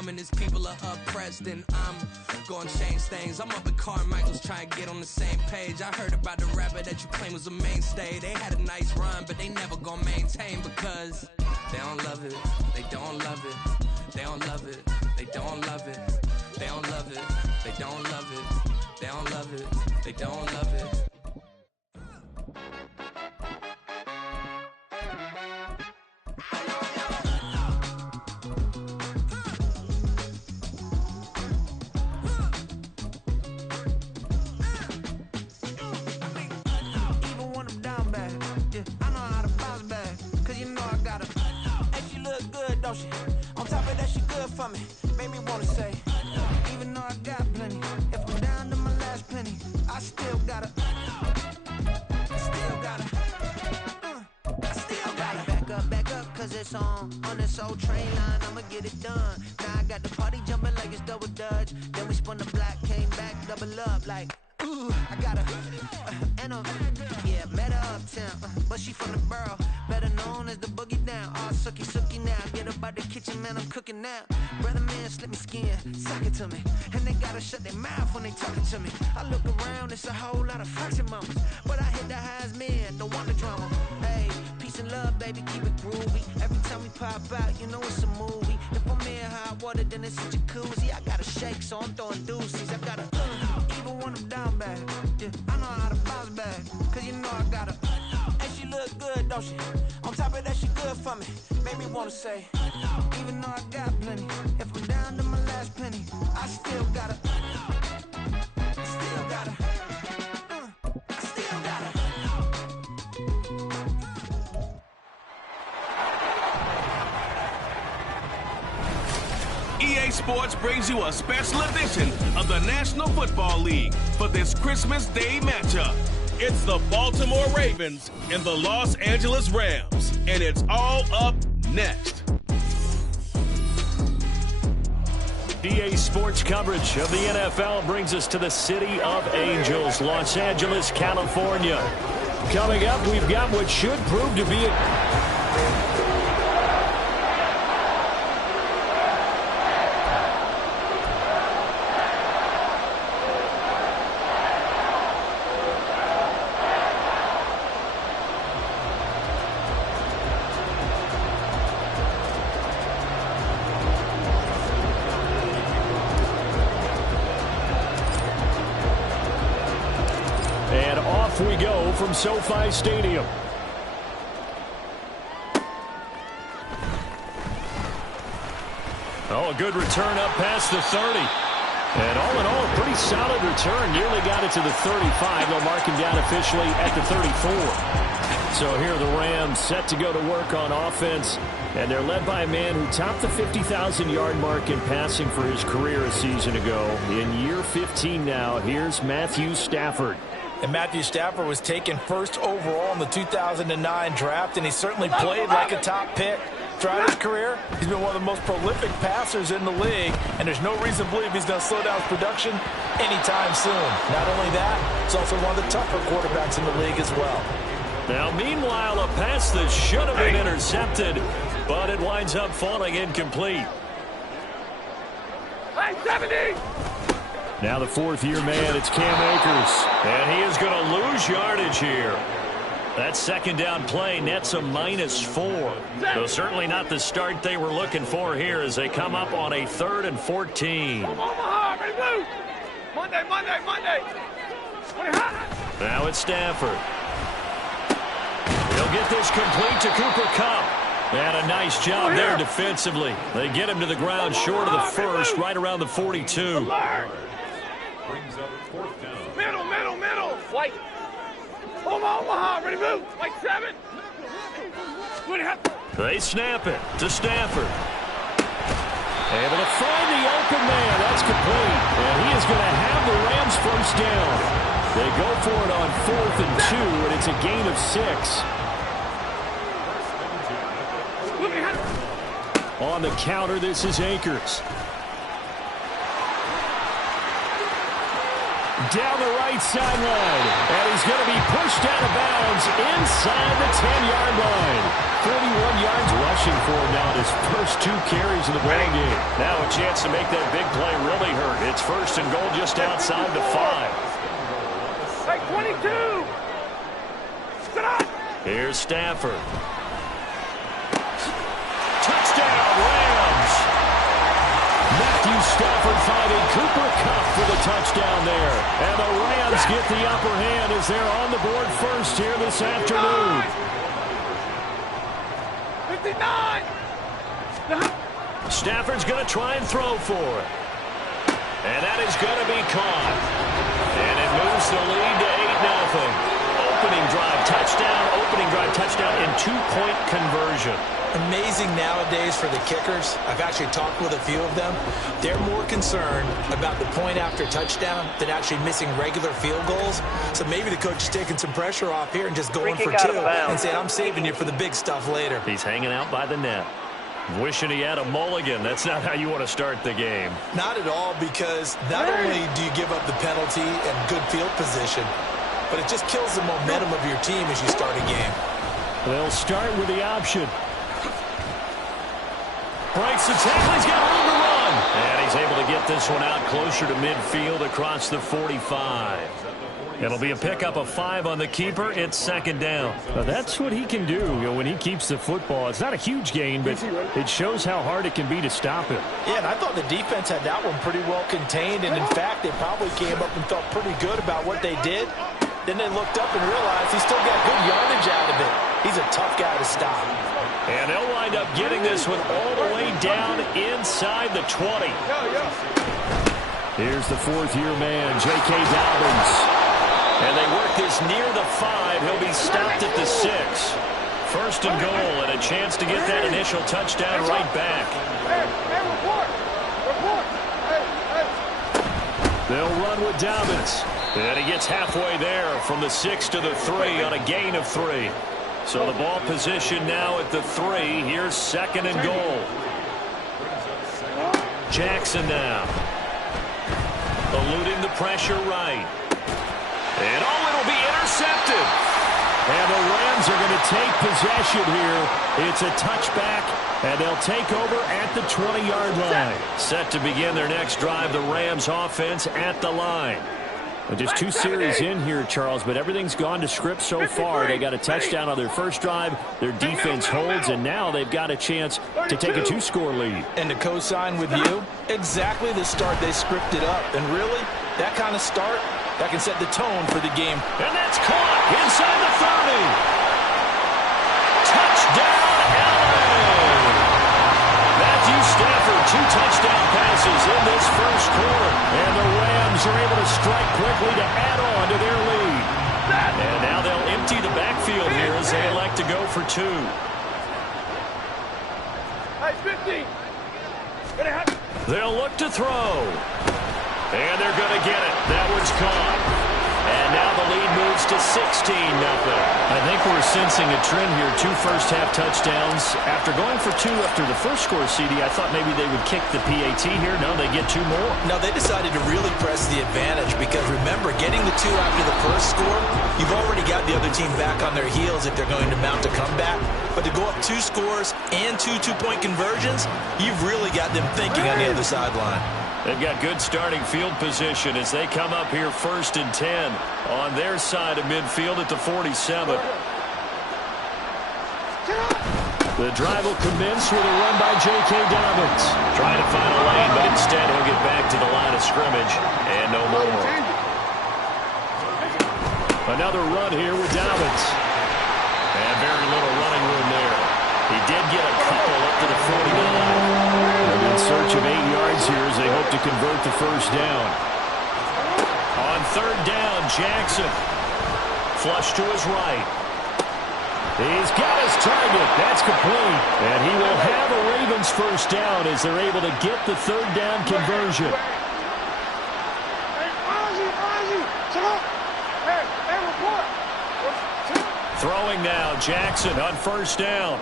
coming as people are oppressed, and I'm gonna change things. I'm up at Carmichael's trying to get on the same page. I heard about the rapper that you claim was a mainstay. They had a nice run, but they never gonna maintain because they don't love it, they don't love it, they don't love it, they don't love it, they don't love it, they don't love it, they don't love it, they don't love it. On top of that, she good for me. Made me wanna say, even though I got plenty, if I'm down to my last penny, I still gotta, back up, cause it's on this old train line, I'ma get it done. Now I got the party jumping like it's double dutch. Then we spun the block, came back, double up like, ooh, I got a, and a, yeah, met her uptown, but she from the borough, better known as the boogie down. All sucky now, get up out the kitchen, man, I'm cooking now. Brother man, slip me skin, suck it to me, and they gotta shut their mouth when they talking to me. I look around, it's a whole lot of fraction mamas, but I hit the highs, man, don't want the drama. Hey, peace and love, baby, keep it groovy. Every time we pop out, you know it's a movie. If I'm in hot water, then it's a jacuzzi. I gotta shake, so I'm throwing deuces. I gotta, even when I'm down bad, yeah, I know how to bounce back, cause you know I gotta, and she look good, don't she? On top of that, she good for me. Made me wanna say, even though I got plenty, if I'm down to my last penny, I still gotta, I still gotta. EA Sports brings you a special edition of the National Football League for this Christmas Day matchup. It's the Baltimore Ravens and the Los Angeles Rams, and it's all up next. EA Sports coverage of the NFL brings us to the City of Angels, Los Angeles, California. Coming up, we've got what should prove to be we go from SoFi Stadium. Oh, a good return up past the 30. And all in all, a pretty solid return. Nearly got it to the 35. They'll mark him down officially at the 34. So here are the Rams set to go to work on offense. And they're led by a man who topped the 50,000-yard mark in passing for his career a season ago. In year 15 now, here's Matthew Stafford. And Matthew Stafford was taken first overall in the 2009 draft, and he certainly played like a top pick. Throughout his career, he's been one of the most prolific passers in the league, and there's no reason to believe he's going to slow down his production anytime soon. Not only that, he's also one of the tougher quarterbacks in the league as well. Now, meanwhile, a pass that should have been intercepted, but it winds up falling incomplete. Hey, 70! Now the fourth-year man, it's Cam Akers, and he is going to lose yardage here. That second down play nets a -4. So certainly not the start they were looking for here as they come up on a 3rd and 14. Monday. Now it's Stafford. He'll get this complete to Cooper Kupp. And a nice job there defensively. They get him to the ground short of the first, right around the 42. Brings up 4th down. Middle. White. Omaha, ready, move. White 7. They snap it to Stafford. Able to find the open man. That's complete. And he is going to have the Rams first down. They go for it on 4th and 2, and it's a gain of 6. On the counter, this is Akers. down the right sideline. And he's going to be pushed out of bounds inside the 10-yard line. 41 yards rushing for him now in his first 2 carries of the ballgame. Now a chance to make that big play really hurt. It's first and goal just outside the 5. Hey, 22! Sit up! Here's Stafford. Touchdown, Rams! Matthew Stafford finding Cooper Kupp for the touchdown there. And the Rams get the upper hand as they're on the board first here this afternoon. 59! Stafford's going to try and throw for it. And that is going to be caught. And it moves the lead to 8-0. Opening drive touchdown, and 2-point conversion. Amazing nowadays for the kickers. I've actually talked with a few of them. They're more concerned about the point after touchdown than actually missing regular field goals. So maybe the coach is taking some pressure off here and just going for 2 and saying, I'm saving you for the big stuff later. He's hanging out by the net. Wishing he had a mulligan. That's not how you want to start the game. Not at all, because not only do you give up the penalty and good field position, but it just kills the momentum of your team as you start a game. They'll start with the option. Breaks the tackle. He's got room to run. And he's able to get this one out closer to midfield across the 45. It'll be a pickup of 5 on the keeper. It's second down. Now that's what he can do, when he keeps the football. It's not a huge gain, but it shows how hard it can be to stop him. Yeah, and I thought the defense had that one pretty well contained. And, in fact, they probably came up and felt pretty good about what they did. Then they looked up and realized he still got good yardage out of it. He's a tough guy to stop. And they'll wind up getting this one all the way down inside the 20. Here's the 4th-year man, J.K. Dobbins. And they work this near the 5. He'll be stopped at the 6. First and goal, and a chance to get that initial touchdown right back. They'll run with Dobbins. And he gets halfway there from the 6 to the 3 on a gain of 3. So the ball position now at the 3. Here's second and goal. Jackson now. Eluding the pressure right. And it'll be intercepted. And the Rams are going to take possession here. It's a touchback, and they'll take over at the 20-yard line. Set to begin their next drive, the Rams offense at the line. Well, just 2 series in here, Charles, but everything's gone to script so far. They got a touchdown on their first drive. Their defense holds, and now they've got a chance to take a 2-score lead. And to co-sign with you, exactly the start they scripted up. And really, that kind of start, that can set the tone for the game. And that's caught inside the 30. Touchdown, LA! Matthew Stafford, 2 touchdown passes in this first quarter. And the Rams are able to strike quickly to add on to their lead. And now they'll empty the backfield here as they elect to go for 2. Hey, 50! They'll look to throw. And they're going to get it. That one's caught. And now the lead moves to 16-0. I think we're sensing a trend here. 2 first-half touchdowns. After going for 2 after the first score, CD, I thought maybe they would kick the PAT here. No, they get 2 more. No, they decided to really press the advantage because, remember, getting the 2 after the first score, you've already got the other team back on their heels if they're going to mount a comeback. But to go up 2 scores and 2 two-point conversions, you've really got them thinking on the other sideline. They've got good starting field position as they come up here first and 10 on their side of midfield at the 47. The drive will commence with a run by J.K. Dobbins. Trying to find a lane, but instead he'll get back to the line of scrimmage and no more. Another run here with Dobbins. And very little running room there. He did get a couple up to the 49. In search of 8 yards here as they hope to convert the first down. On third down, Jackson. Flush to his right. He's got his target. That's complete. And he will have a Ravens first down as they're able to get the third down conversion. Throwing now, Jackson on first down.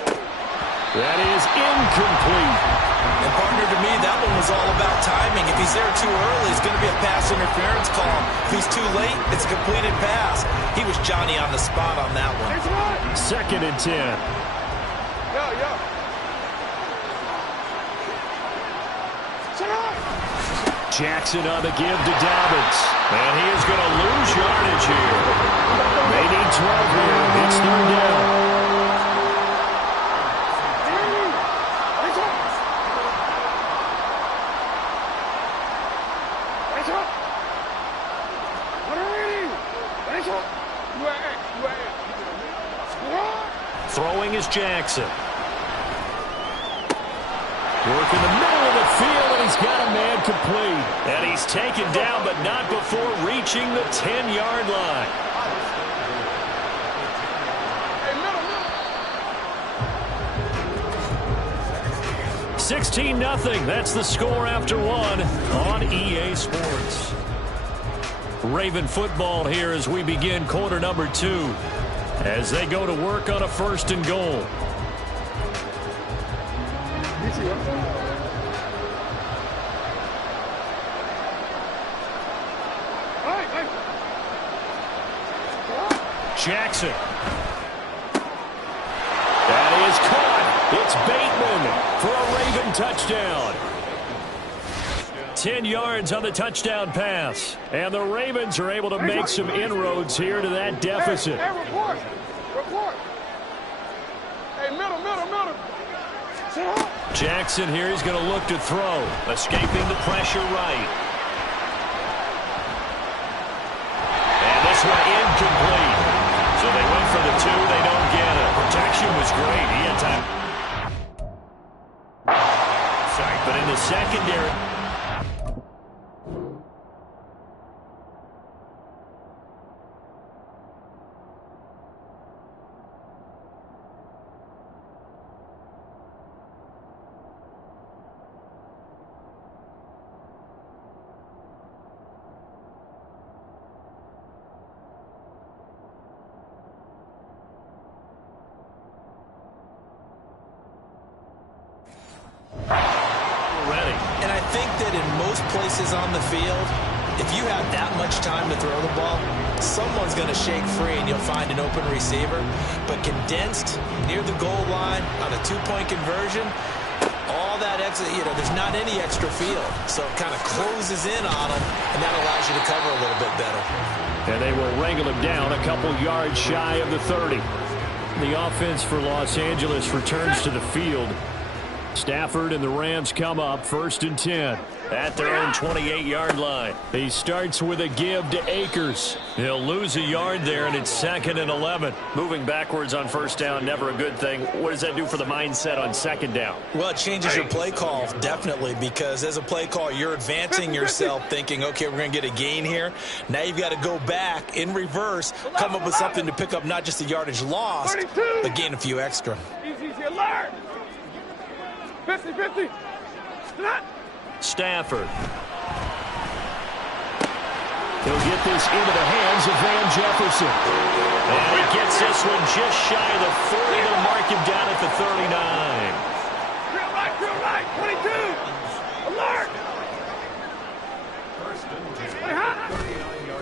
That is incomplete. And, partner, to me, that one was all about timing. timing. If he's there too early, it's going to be a pass interference call. If he's too late, it's a completed pass. He was Johnny on the spot on that one. 2nd and 10. Yo. Jackson on the give to Dobbins. And he is going to lose yardage here. They need 12 here. It's 3rd down. Throwing is Jackson. Work in the middle of the field, and he's got a man complete. And he's taken down, but not before reaching the 10-yard line. Hey, 16-0. That's the score after 1 on EA Sports. Raven football here as we begin quarter number 2. As they go to work on a 1st and goal. Jackson. That is caught. It's Bateman for a Raven touchdown. 10 yards on the touchdown pass. And the Ravens are able to make some inroads here to that deficit. Hey, report. Hey, middle. Jackson here is going to look to throw. Escaping the pressure right. And this one incomplete. So they went for the 2. They don't get it. Protection was great. He had time. But in the secondary. Places on the field, if you have that much time to throw the ball, someone's going to shake free and you'll find an open receiver. But condensed near the goal line on a 2-point conversion, all that extra, there's not any extra field. So it kind of closes in on them, and that allows you to cover a little bit better. And they will wrangle him down a couple yards shy of the 30. The offense for Los Angeles returns to the field. Stafford and the Rams come up 1st and 10 at their own 28-yard line. He starts with a give to Akers. He'll lose a yard there, and it's 2nd and 11. Moving backwards on 1st down, never a good thing. What does that do for the mindset on 2nd down? Well, it changes your play call, definitely, because as a play call, you're advancing yourself thinking, okay, we're going to get a gain here. Now you've got to go back in reverse, come up with something to pick up not just the yardage lost, but gain a few extra. Easy, alert! 50-50. Stafford. He'll get this into the hands of Van Jefferson. And he gets this one just shy of the 40. They'll mark him down at the 39. Drill right, 22. Alert!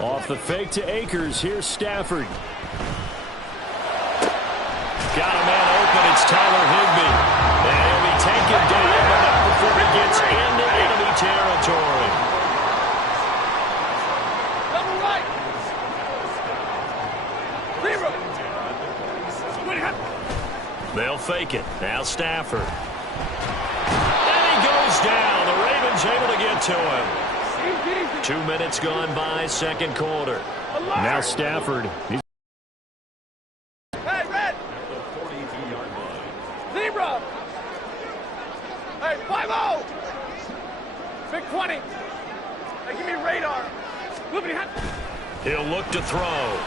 Off the fake to Akers. Here's Stafford. Got a man open. It's Tyler Higbee. And he'll be taken down, but not before he gets into enemy territory. Double right. 0. They'll fake it. Now Stafford. And he goes down. The Ravens able to get to him. 2 minutes gone by, 2nd quarter. Now Stafford. Zebra! Hey, 5-0! Big 20. Hey, give me radar. He'll look to throw.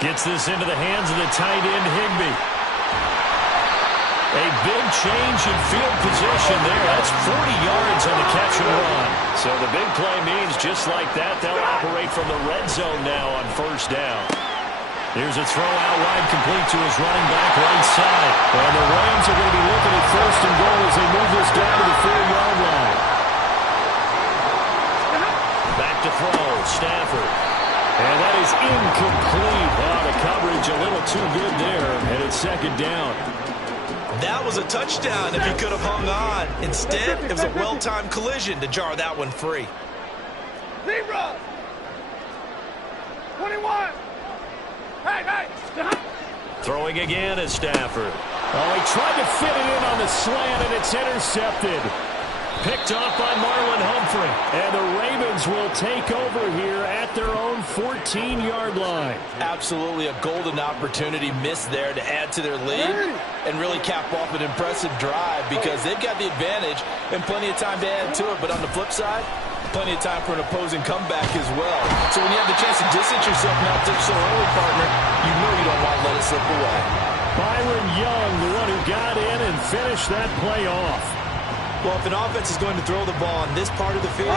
Gets this into the hands of the tight end, Higbee. A big change in field position there. That's 40 yards on the catch and run. So the big play means just like that, they'll operate from the red zone now on 1st down. Here's a throw out wide, complete to his running back right side. And the Rams are going to be looking at 1st and goal as they move this down to the 4-yard line. it's Stafford. And that is incomplete. Wow, the coverage a little too good there, and it's second down. That was a touchdown if he could have hung on. Instead, it was a well-timed collision to jar that one free. Zebra! 21! Hey! Throwing again is Stafford. Oh, he tried to fit it in on the slant, and it's intercepted. Picked off by Marlon Humphrey. And the Ravens will take over here at their own 14-yard line. Absolutely a golden opportunity missed there to add to their lead and really cap off an impressive drive because they've got the advantage and plenty of time to add to it. But on the flip side, plenty of time for an opposing comeback as well. So when you have the chance to distance yourself now so early, partner, you know you don't want to let it slip away. Byron Young, the one who got in and finished that play off. Well, if an offense is going to throw the ball on this part of the field,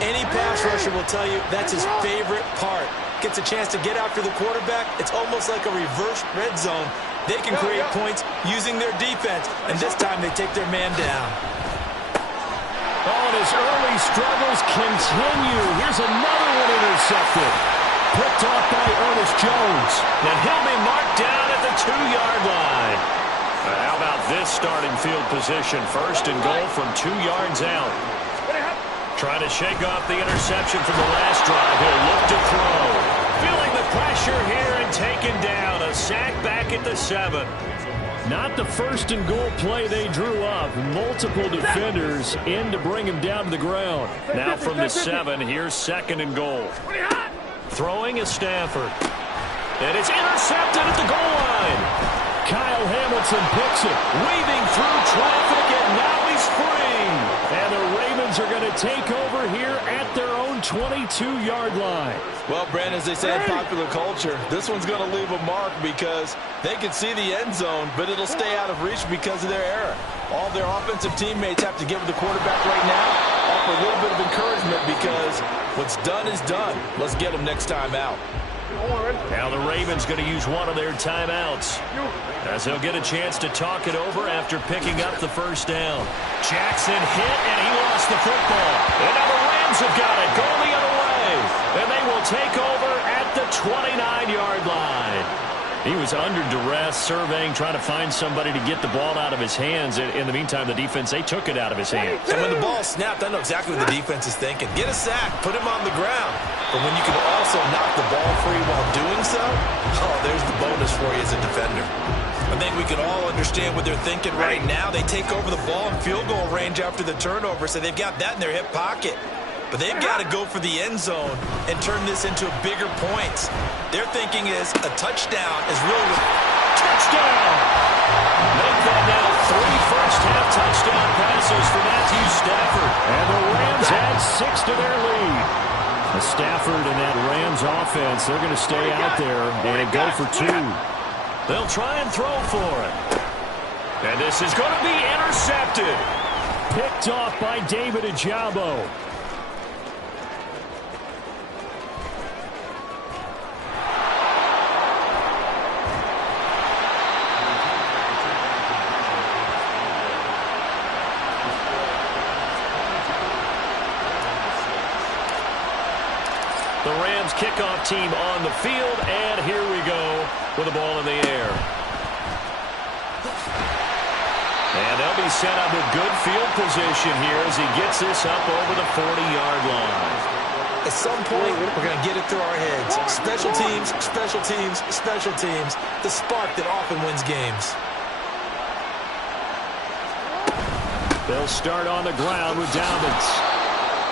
any pass rusher will tell you that's his favorite part. Gets a chance to get after the quarterback. It's almost like a reverse red zone. They can create points using their defense, and this time they take their man down. Oh, and his early struggles continue. Here's another one intercepted. Picked off by Ernest Jones. Now he'll be marked down at the 2-yard line. How about this starting field position? First and goal from 2 yards out. Trying to shake off the interception from the last drive. He'll look to throw. Feeling the pressure here and taken down. A sack back at the 7. Not the first and goal play they drew up. Multiple defenders in to bring him down to the ground. Now from the 7, here's second and goal. Throwing is Stafford. And it's intercepted at the goal line. Kyle Hamilton picks it, weaving through traffic, and now he's free. And the Ravens are going to take over here at their own 22-yard line. Well, Brandon, as they say in popular culture, this one's going to leave a mark because they can see the end zone, but it'll stay out of reach because of their error. All their offensive teammates have to give the quarterback right now, offer a little bit of encouragement because what's done is done. Let's get them next time out. Now the Ravens going to use one of their timeouts as they'll get a chance to talk it over after picking up the first down. Jackson hit, and he lost the football. And now the Rams have got it going the other way. And they will take over at the 29-yard line. He was under duress, surveying, trying to find somebody to get the ball out of his hands. In the meantime, the defense, they took it out of his hands. And when the ball snapped, I know exactly what the defense is thinking. Get a sack, put him on the ground. But when you can also knock the ball free while doing so, oh, there's the bonus for you as a defender. I think we can all understand what they're thinking right now. They take over the ball in field goal range after the turnover, so they've got that in their hip pocket. But they've got to go for the end zone and turn this into bigger points. Their thinking is a touchdown is really touchdown. Make that now 3 first-half touchdown passes for Matthew Stafford. And the Rams add 6 to their lead. The Stafford and that Rams offense, they're going to stay out there and go for 2. They'll try and throw for it. And this is going to be intercepted. Picked off by David Ojabo. The Rams kickoff team on the field, and here we go with the ball in the air. And they'll be set up with good field position here as he gets this up over the 40-yard line. At some point, we're going to get it through our heads. Special teams, special teams, special teams. The spark that often wins games. They'll start on the ground with Dobbins.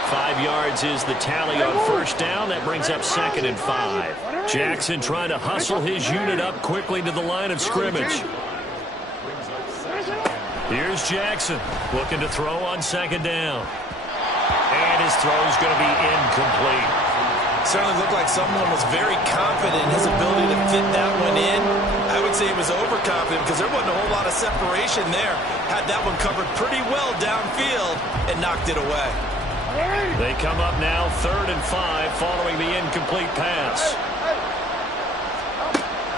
5 yards is the tally on first down. That brings up 2nd and 5. Jackson trying to hustle his unit up quickly to the line of scrimmage. Here's Jackson looking to throw on 2nd down. And his throw is going to be incomplete. Certainly looked like someone was very confident in his ability to fit that one in. I would say he was overconfident because there wasn't a whole lot of separation there. Had that one covered pretty well downfield and knocked it away. They come up now 3rd and 5 following the incomplete pass.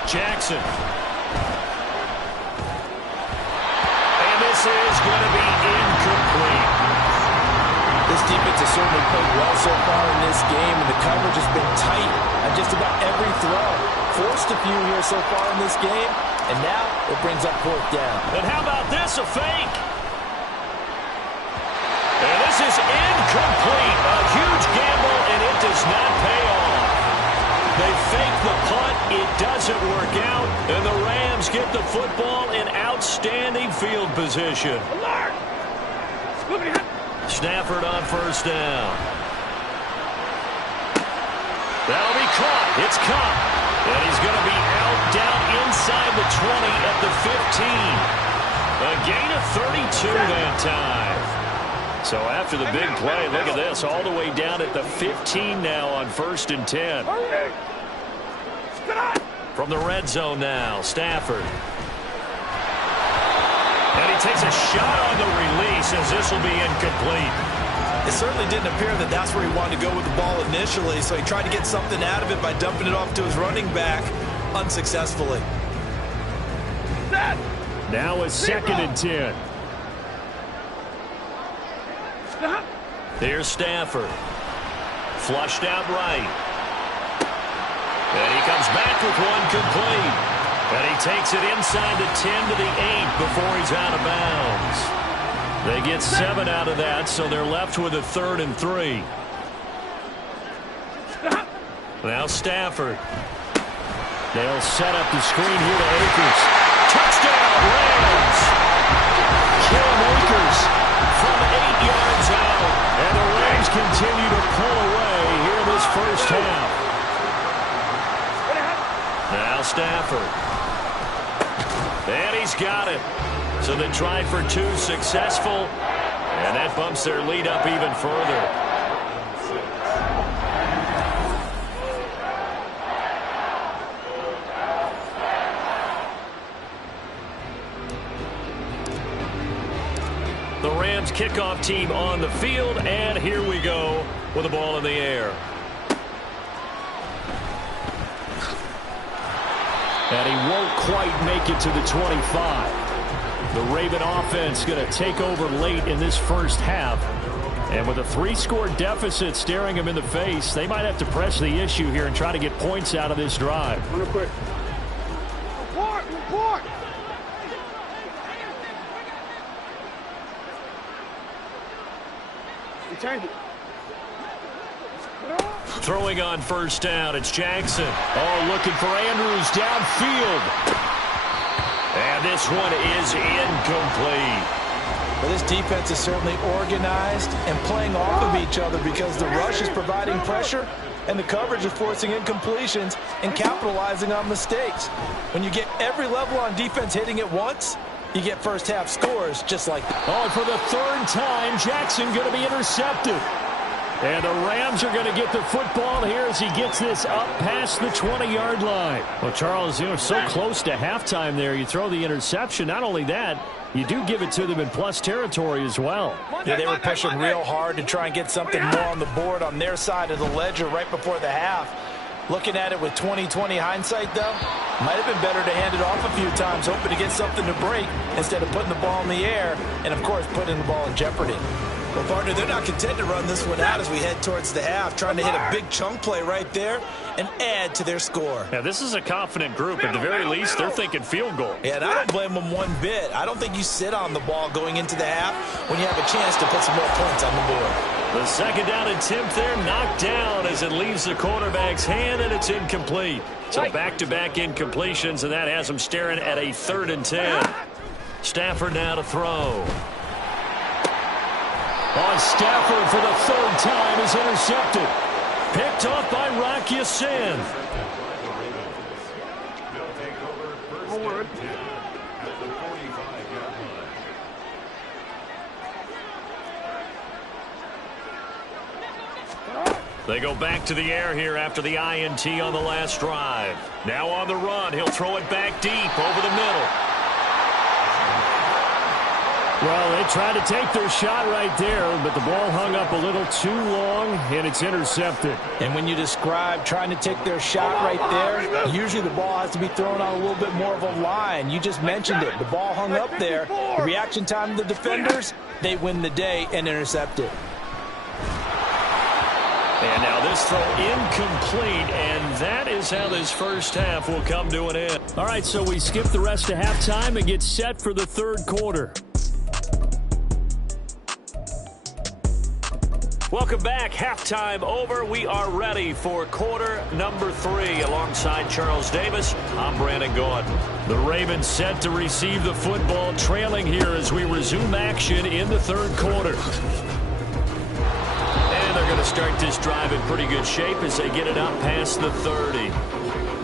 Jackson. And this is going to be incomplete. This defense has certainly played well so far in this game, and the coverage has been tight on just about every throw. Forced a few here so far in this game, and now it brings up fourth down. And how about this, a fake? And this is incomplete. A huge gamble, and it does not pay off. They fake the punt. It doesn't work out, and the Rams get the football in outstanding field position. Stafford on first down. That'll be caught. It's caught. And he's going to be out down inside the 20 at the 15. A gain of 32 that time. So after the big play, look at this, all the way down at the 15 now on 1st and 10. From the red zone now, Stafford. And he takes a shot on the release as this will be incomplete. It certainly didn't appear that that's where he wanted to go with the ball initially, so he tried to get something out of it by dumping it off to his running back unsuccessfully. Now a 2nd and 10. Here's Stafford. Flushed out right. And he comes back with one complete. And he takes it inside the 10 to the 8 before he's out of bounds. They get 7 out of that, so they're left with a 3rd and 3. Now Stafford. They'll set up the screen here to Akers. Touchdown, Rams! Cam Akers from 8 yards out. And the Rams continue to pull away here this first half. Now Stafford. And he's got it. So they tried for 2 successful. And that bumps their lead up even further. The Rams kickoff team on the field, and here we go with the ball in the air. And he won't quite make it to the 25. The Raven offense going to take over late in this first half. And with a 3-score deficit staring him in the face, they might have to press the issue here and try to get points out of this drive. Real quick. Report! Throwing on first down, it's Jackson. Oh, looking for Andrews downfield. And this one is incomplete. Well, this defense is certainly organized and playing off of each other because the rush is providing pressure and the coverage is forcing incompletions and capitalizing on mistakes. When you get every level on defense hitting at once, you get first half scores just like that. Oh, for the 3rd time, Jackson going to be intercepted. And the Rams are going to get the football here as he gets this up past the 20-yard line. Well, Charles, so close to halftime there. You throw the interception. Not only that, you do give it to them in plus territory as well. Yeah, they were pushing real hard to try and get something more on the board on their side of the ledger right before the half. Looking at it with 20/20 hindsight, though, might have been better to hand it off a few times, hoping to get something to break instead of putting the ball in the air and, of course, putting the ball in jeopardy. Well, partner, they're not content to run this one out as we head towards the half, trying to hit a big chunk play right there and add to their score. Yeah, this is a confident group. At the very least, they're thinking field goal. Yeah, and I don't blame them one bit. I don't think you sit on the ball going into the half when you have a chance to put some more points on the board. The 2nd down attempt there knocked down as it leaves the quarterback's hand, and it's incomplete. So back-to-back incompletions, and that has him staring at a 3rd and 10. Stafford now to throw. On Stafford for the 3rd time is intercepted. Picked off by Rock Ya-Sin. They go back to the air here after the INT on the last drive. Now on the run, he'll throw it back deep over the middle. Well, they tried to take their shot right there, but the ball hung up a little too long, and it's intercepted. And when you describe trying to take their shot right there, usually the ball has to be thrown on a little bit more of a line. You just mentioned it. The ball hung up there. The reaction time of the defenders, they win the day and intercept it. And now this throw incomplete, and that is how this first half will come to an end. All right, so we skip the rest of halftime and get set for the third quarter. Welcome back. Halftime over. We are ready for quarter number 3. Alongside Charles Davis, I'm Brandon Gaudin. The Ravens set to receive the football, trailing here as we resume action in the third quarter. And they're going to start this drive in pretty good shape as they get it up past the 30.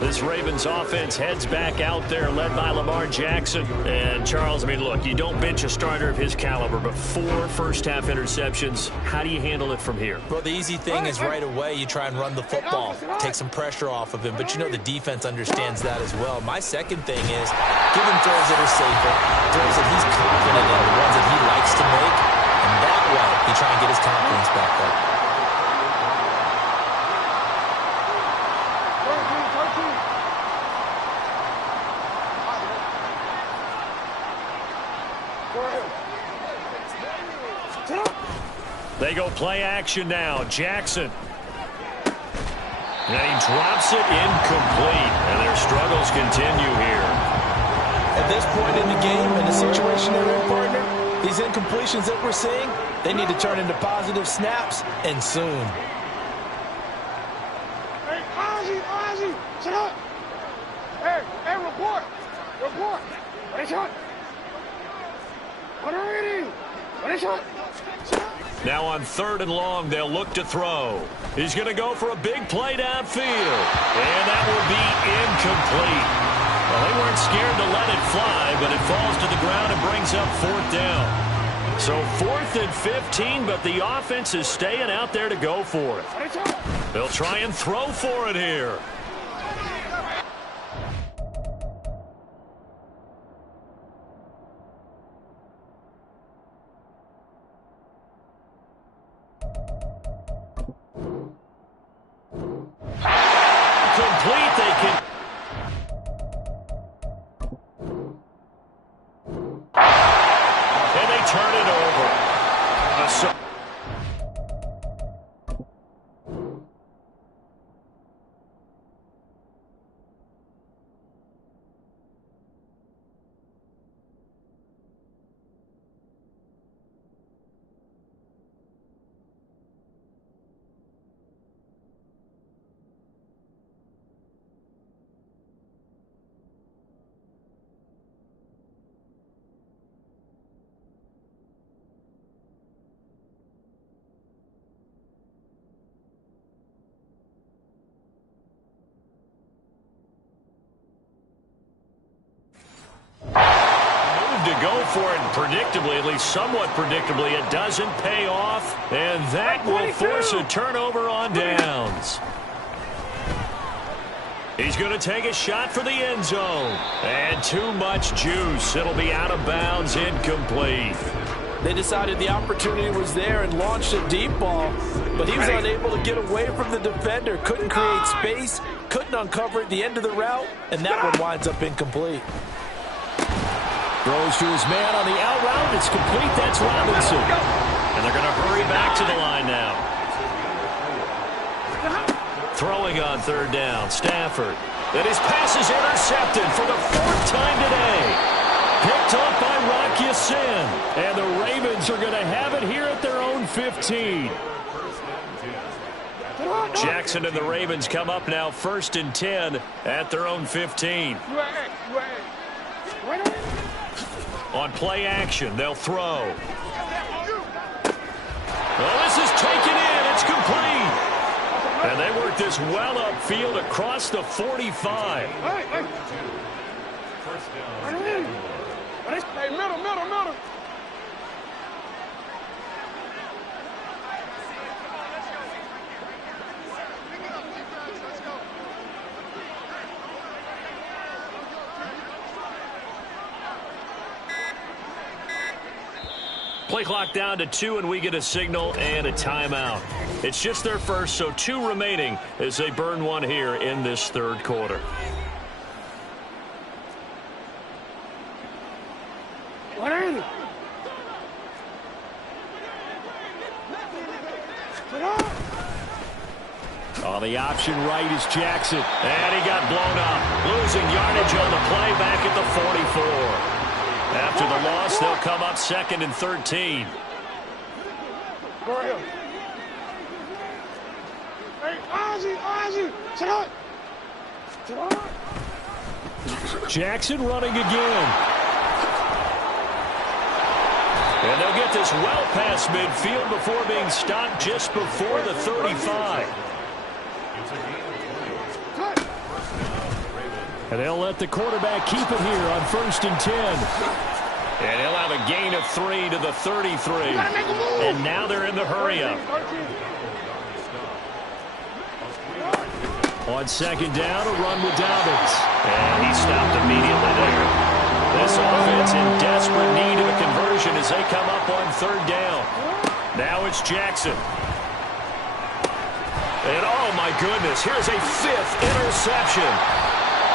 This Ravens offense heads back out there, led by Lamar Jackson. And, Charles, I mean, look, you don't bench a starter of his caliber, but 4 first-half interceptions. How do you handle it from here? Well, the easy thing is right away you try and run the football, take some pressure off of him. But, you know, the defense understands that as well. My second thing is give him throws that are safer, throws that he's confident in, the ones that he likes to make. And that way, you try and get his confidence back up. They go play action now. Jackson. And he drops it incomplete. And their struggles continue here. At this point in the game, in the situation they're in, partner, these incompletions that we're seeing, they need to turn into positive snaps, and soon. Hey, Ozzie, shut up. Hey, report. What is shot? What are you? What is shot? Now on 3rd and long, they'll look to throw. He's going to go for a big play downfield. And that will be incomplete. Well, they weren't scared to let it fly, but it falls to the ground and brings up 4th down. So 4th and 15, but the offense is staying out there to go for it. They'll try and throw for it here. Go for it predictably, at least somewhat predictably. It doesn't pay off, and that will force a turnover on downs. He's going to take a shot for the end zone, and too much juice. It'll be out of bounds, incomplete. They decided the opportunity was there and launched a deep ball, but he was unable to get away from the defender, couldn't create space, couldn't uncover at the end of the route, and that one winds up incomplete. Throws to his man on the out route. It's complete. That's Robinson. And they're going to hurry back to the line now. Throwing on 3rd down. Stafford. And his pass is intercepted for the 4th time today. Picked up by Rock Ya-Sin. And the Ravens are going to have it here at their own 15. Jackson and the Ravens come up now 1st and 10 at their own 15. On play action, they'll throw. Well, this is taken in. It's complete. And they work this well upfield across the 45. Hey, middle. Play clock down to 2, and we get a signal and a timeout. It's just their first, so 2 remaining as they burn one here in this third quarter. What are you? On the option right is Jackson. And he got blown up. Losing yardage on the play back at the 44. After the loss, they'll come up 2nd and 13. Hey, Ozzie, sit up. Jackson running again. And they'll get this well past midfield before being stopped just before the 35. And they'll let the quarterback keep it here on 1st and 10. And he'll have a gain of 3 to the 33. And now they're in the hurry-up. On 2nd down, a run with Dobbins. And he stopped immediately there. This offense in desperate need of a conversion as they come up on 3rd down. Now it's Jackson. And oh my goodness, here's a 5th interception.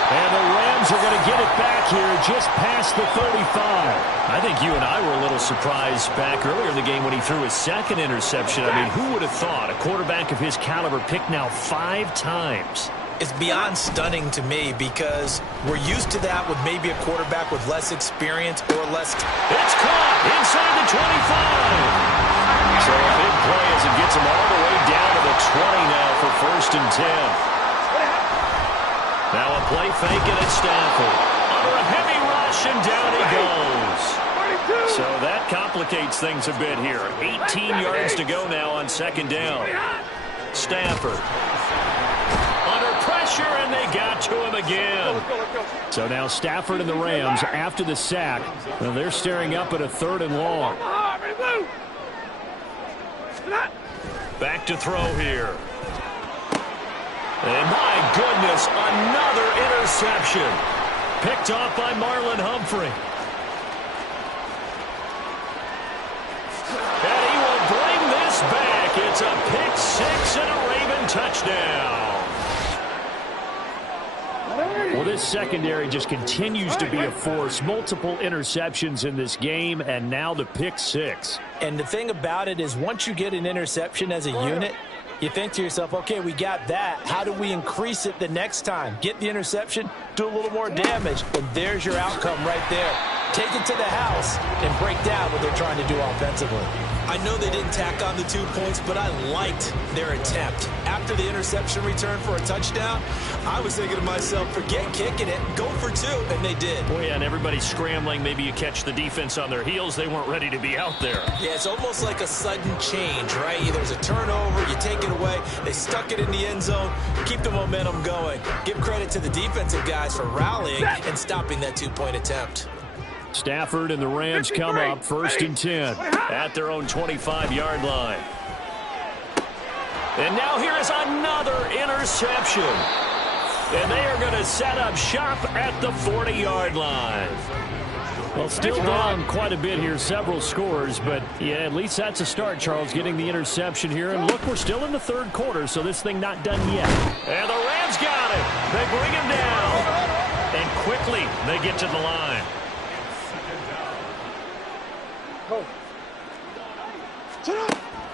And the Rams are going to get it back here just past the 35. I think you and I were a little surprised back earlier in the game when he threw his 2nd interception. I mean, who would have thought a quarterback of his caliber picked now 5 times? It's beyond stunning to me because we're used to that with maybe a quarterback with less experience or less. It's caught inside the 25. So a big play as it gets him all the way down to the 20 now for 1st and 10. Now a play fake and it's Stafford. Under a heavy rush and down he goes. So that complicates things a bit here. 18 yards to go now on 2nd down. Stafford. Under pressure and they got to him again. So now Stafford and the Rams after the sack. Well, they're staring up at a 3rd and long. Back to throw here. And my goodness, another interception. Picked off by Marlon Humphrey. And he will bring this back. It's a pick 6 and a Raven touchdown. Well, this secondary just continues to be a force. Multiple interceptions in this game, and now the pick 6. And the thing about it is once you get an interception as a unit, you think to yourself, okay, we got that. How do we increase it the next time? Get the interception, do a little more damage, and there's your outcome right there. Take it to the house and break down what they're trying to do offensively. I know they didn't tack on the 2 points, but I liked their attempt. After the interception return for a touchdown, I was thinking to myself, forget kicking it, go for 2, and they did. Boy, yeah, and everybody's scrambling. Maybe you catch the defense on their heels. They weren't ready to be out there. Yeah, it's almost like a sudden change, right? There's a turnover, you take it away, they stuck it in the end zone, keep the momentum going. Give credit to the defensive guys for rallying and stopping that 2-point attempt. Stafford and the Rams come up 1st and 10 at their own 25-yard line. And now here is another interception. And they are going to set up shop at the 40-yard line. Well, still down quite a bit here, several scores, but yeah, at least that's a start, Charles, getting the interception here. And look, we're still in the 3rd quarter, so this thing not done yet. And the Rams got it. They bring him down. And quickly, they get to the line.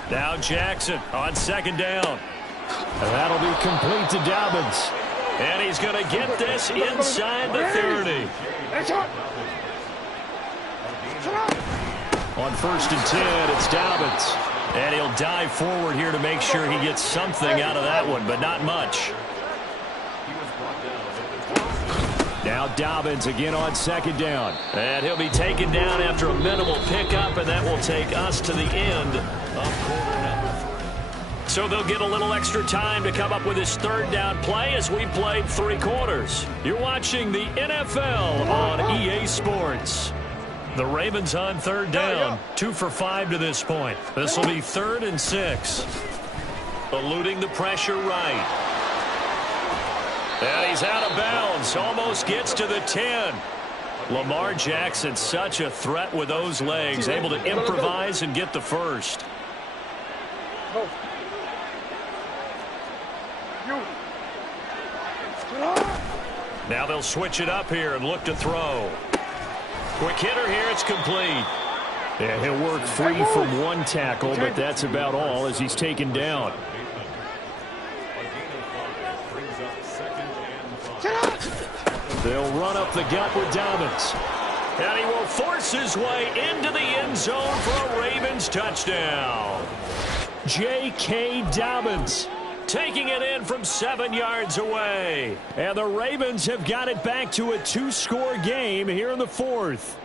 Now Jackson on 2nd down. And that'll be complete to Dobbins. And he's going to get this inside the 30. On 1st and 10, it's Dobbins. And he'll dive forward here to make sure he gets something out of that one, but not much. Now Dobbins again on 2nd down. And he'll be taken down after a minimal pickup, and that will take us to the end of quarter number 3. So they'll get a little extra time to come up with his 3rd down play as we played 3 quarters. You're watching the NFL on EA Sports. The Ravens on 3rd down, 2 for 5 to this point. This will be 3rd and 6. Eluding the pressure right. And he's out of bounds, almost gets to the 10. Lamar Jackson, such a threat with those legs, able to improvise and get the first. Now they'll switch it up here and look to throw. Quick hitter here, it's complete. Yeah, he'll work free from 1 tackle, but that's about all as he's taken down. They'll run up the gut with Dobbins. And he will force his way into the end zone for a Ravens touchdown. J.K. Dobbins taking it in from 7 yards away. And the Ravens have got it back to a 2-score game here in the fourth.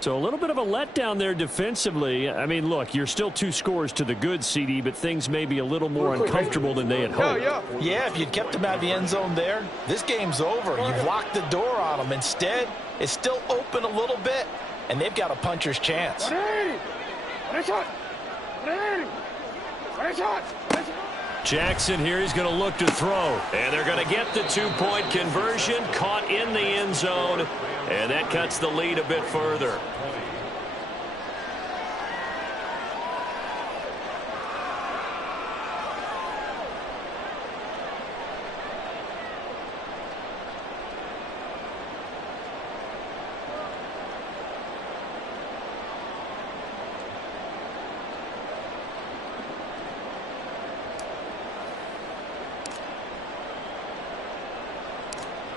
So a little bit of a letdown there defensively. I mean, look, you're still 2 scores to the good, CD, but things may be a little more uncomfortable than they had hoped. Yeah, if you'd kept him out of the end zone there, this game's over. You've locked the door on him. Instead, it's still open a little bit, and they've got a puncher's chance. Jackson here, he's going to look to throw. And they're going to get the 2-point conversion, caught in the end zone, and that cuts the lead a bit further.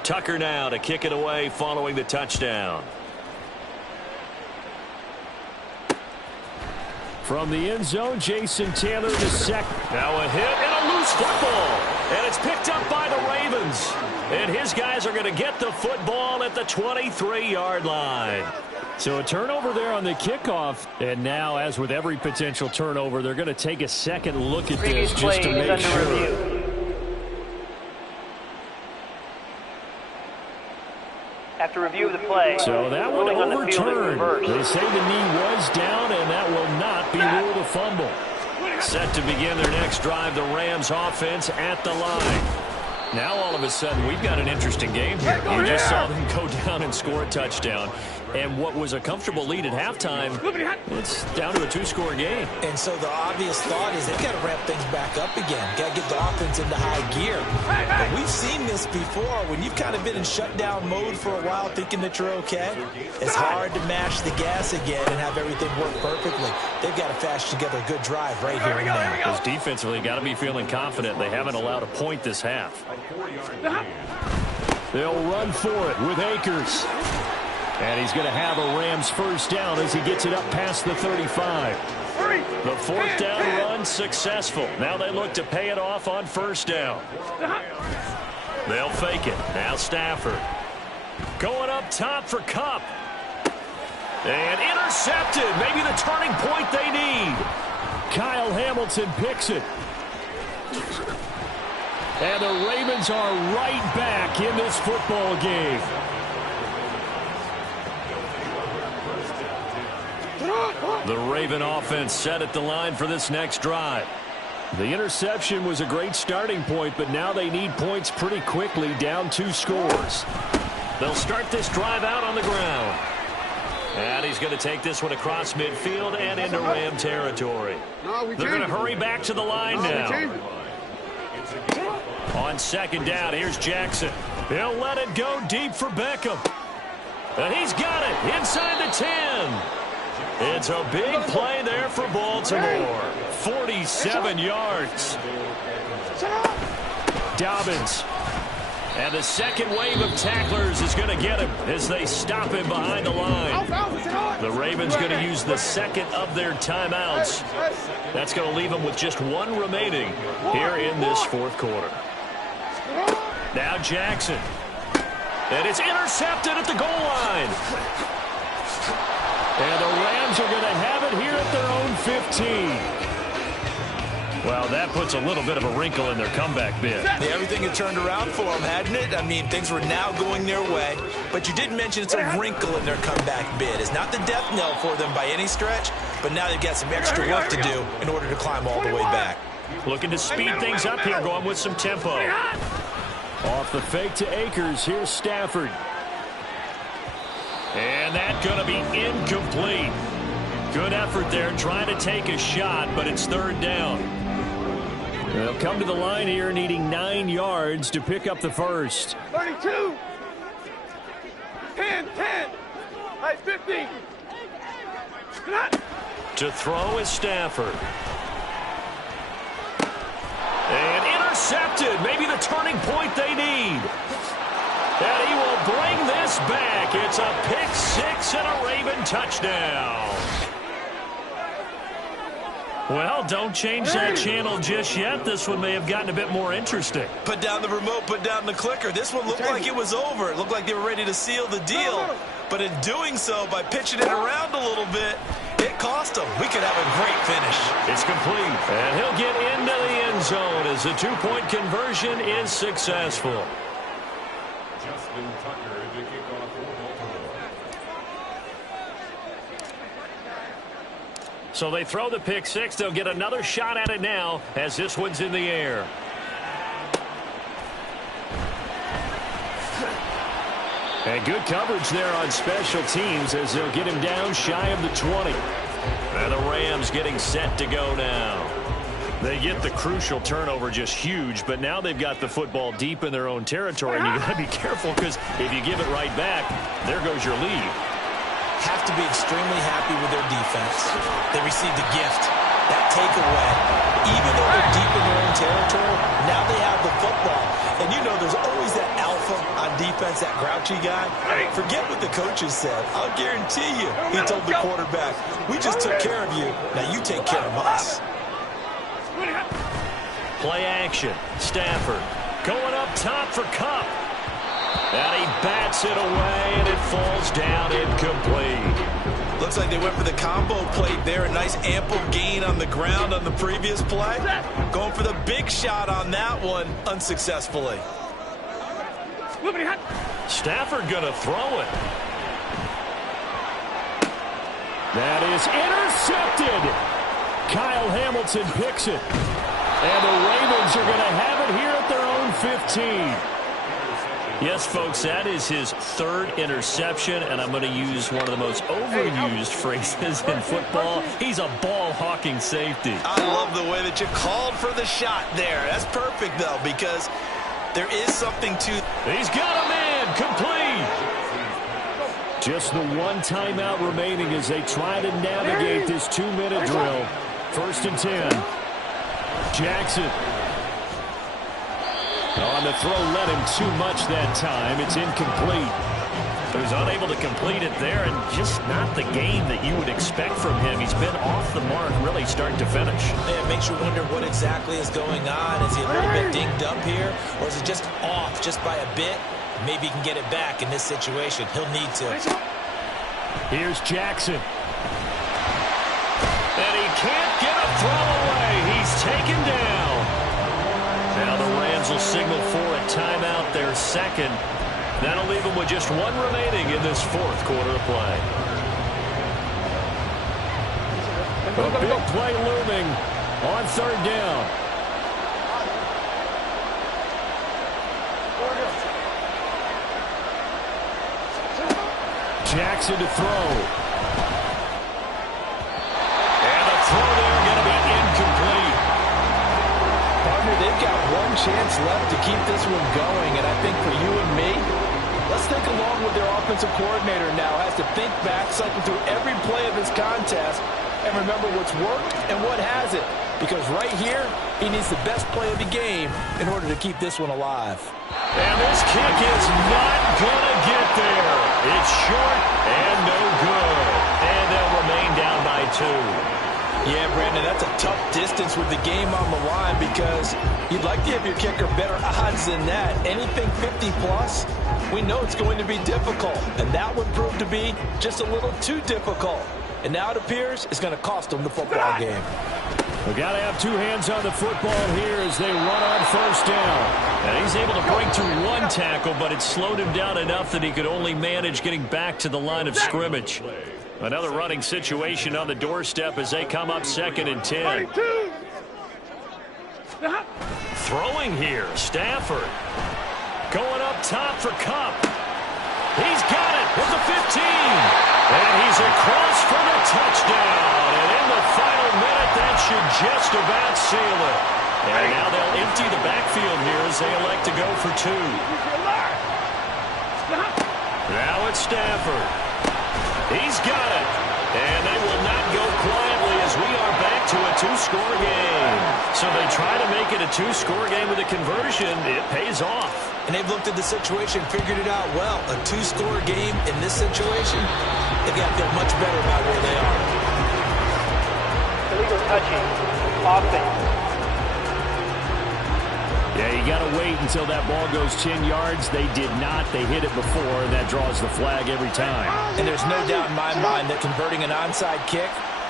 Tucker now to kick it away following the touchdown. From the end zone, Jason Taylor to second. Now a hit and a loose football. And it's picked up by the Ravens. And his guys are going to get the football at the 23-yard line. So a turnover there on the kickoff. And now, as with every potential turnover, they're going to take a second look at this just to make sure. After review of the play, so that one overturned. They say the knee was down, and that will not be ruled a fumble. Set to begin their next drive, the Rams offense at the line. Now all of a sudden we've got an interesting game here. You just saw them go down and score a touchdown. And what was a comfortable lead at halftime, it's down to a 2-score game. And so the obvious thought is they've got to ramp things back up again. Got to get the offense into high gear. But we've seen this before. When you've kind of been in shutdown mode for a while thinking that you're okay, it's hard to mash the gas again and have everything work perfectly. They've got to fashion together a good drive right here and now. Because defensively, got to be feeling confident. They haven't allowed a point this half. They'll run for it with Akers. And he's going to have a Rams first down as he gets it up past the 35. The fourth down run successful. Now they look to pay it off on first down. They'll fake it. Now Stafford. Going up top for Kupp. And intercepted. Maybe the turning point they need. Kyle Hamilton picks it. And the Ravens are right back in this football game. The Raven offense set at the line for this next drive. The interception was a great starting point, but now they need points pretty quickly, down 2 scores. They'll start this drive out on the ground. And he's going to take this one across midfield and into Ram territory. They're going to hurry back to the line now. On second down, here's Jackson. He'll let it go deep for Beckham. And he's got it inside the 10. It's a big play there for Baltimore. 47 yards. Dobbins. And the second wave of tacklers is going to get him as they stop him behind the line. The Ravens going to use the second of their timeouts. That's going to leave them with just 1 remaining here in this fourth quarter. Now Jackson. And it's intercepted at the goal line. And the Rams are going to have it here at their own 15. Well, that puts a little bit of a wrinkle in their comeback bid. Yeah, everything had turned around for them, hadn't it? I mean, things were now going their way. But you did mention it's a wrinkle in their comeback bid. It's not the death knell for them by any stretch, but now they've got some extra work to do in order to climb all the way back. Looking to speed things up here, going with some tempo. Off the fake to Akers, here's Stafford. And that's going to be incomplete. Good effort there trying to take a shot, but it's third down. They'll come to the line here needing 9 yards to pick up the first. 32. 10. Hey, 50. To throw is Stafford. And intercepted. Maybe the turning point they need. And he will bring this back. It's a pick six and a Raven touchdown. Well, don't change that channel just yet. This one may have gotten a bit more interesting. Put down the remote, put down the clicker. This one looked like it was over. It looked like they were ready to seal the deal. But in doing so, by pitching it around a little bit, it cost them. We could have a great finish. It's complete. And he'll get into the end zone as the two-point conversion is successful. Justin Tucker, the kickoff for Baltimore. So they throw the pick six. They'll get another shot at it now as this one's in the air. And good coverage there on special teams as they'll get him down shy of the 20. And the Rams getting set to go now. They get the crucial turnover, just huge, but now they've got the football deep in their own territory, and you got to be careful because if you give it right back, there goes your lead. Have to be extremely happy with their defense. They received a gift. That takeaway, even though they're deep in their own territory, now they have the football. And you know there's always that alpha on defense, that grouchy guy. Forget what the coaches said. I'll guarantee you, he told the quarterback, we just took care of you. Now you take care of us. Play action. Stafford going up top for Kupp. And he bats it away, and it falls down incomplete. Looks like they went for the combo plate there. A nice ample gain on the ground on the previous play. Going for the big shot on that one unsuccessfully. Stafford going to throw it. That is intercepted. Kyle Hamilton picks it. And the Ravens are going to have it here at their own 15. Yes, folks, that is his third interception, and I'm going to use one of the most overused phrases in football. He's a ball-hawking safety. I love the way that you called for the shot there. That's perfect, though, because there is something to... He's got a man, complete. Just the one timeout remaining as they try to navigate this 2-minute drill. 1st and 10. Jackson. On the throw, led him too much that time. It's incomplete. He was unable to complete it there, and just not the game that you would expect from him. He's been off the mark really start to finish. Yeah, it makes you wonder what exactly is going on. Is he a little bit dinged up here, or is it just off just by a bit? Maybe he can get it back in this situation. He'll need to. Here's Jackson. And he can't get a throw away. He's taken down. Now the Rams will signal for a timeout, their second. That'll leave them with just one remaining in this 4th quarter of play. A big play looming on 3rd down. Jackson to throw. And the throw there going to be incomplete. Partner, they've got one chance left to keep this one going, and I think for you and me, let's think along with their offensive coordinator now. Has to think back, cycle through every play of this contest, and remember what's worked and what hasn't. Because right here, he needs the best play of the game in order to keep this one alive. And this kick is not going to get there. It's short and no good. And they'll remain down by 2. Yeah, Brandon, that's a tough distance with the game on the line because you'd like to have your kicker better odds than that. Anything 50-plus, we know it's going to be difficult. And that would prove to be just a little too difficult. And now it appears it's going to cost them the football game. We've got to have 2 hands on the football here as they run on 1st down. And he's able to break through 1 tackle, but it slowed him down enough that he could only manage getting back to the line of scrimmage. Another running situation on the doorstep as they come up 2nd and 10. Throwing here, Stafford. Going up top for Kupp. He's got it with the 15. And he's across for the touchdown. And in the final minute, that should just about seal it. And now they'll empty the backfield here as they elect to go for 2. Now it's Stafford. He's got it. And they will not go quietly as we are back to a 2-score game. So they try to make it a 2-score game with a conversion. It pays off. and they've looked at the situation, figured it out well. A two-score game in this situation, they've got to feel much better about where they are. Illegal touching. Offense. Yeah, you got to wait until that ball goes 10 yards. They did not. They hit it before, and that draws the flag every time. And there's no doubt in my mind that converting an onside kick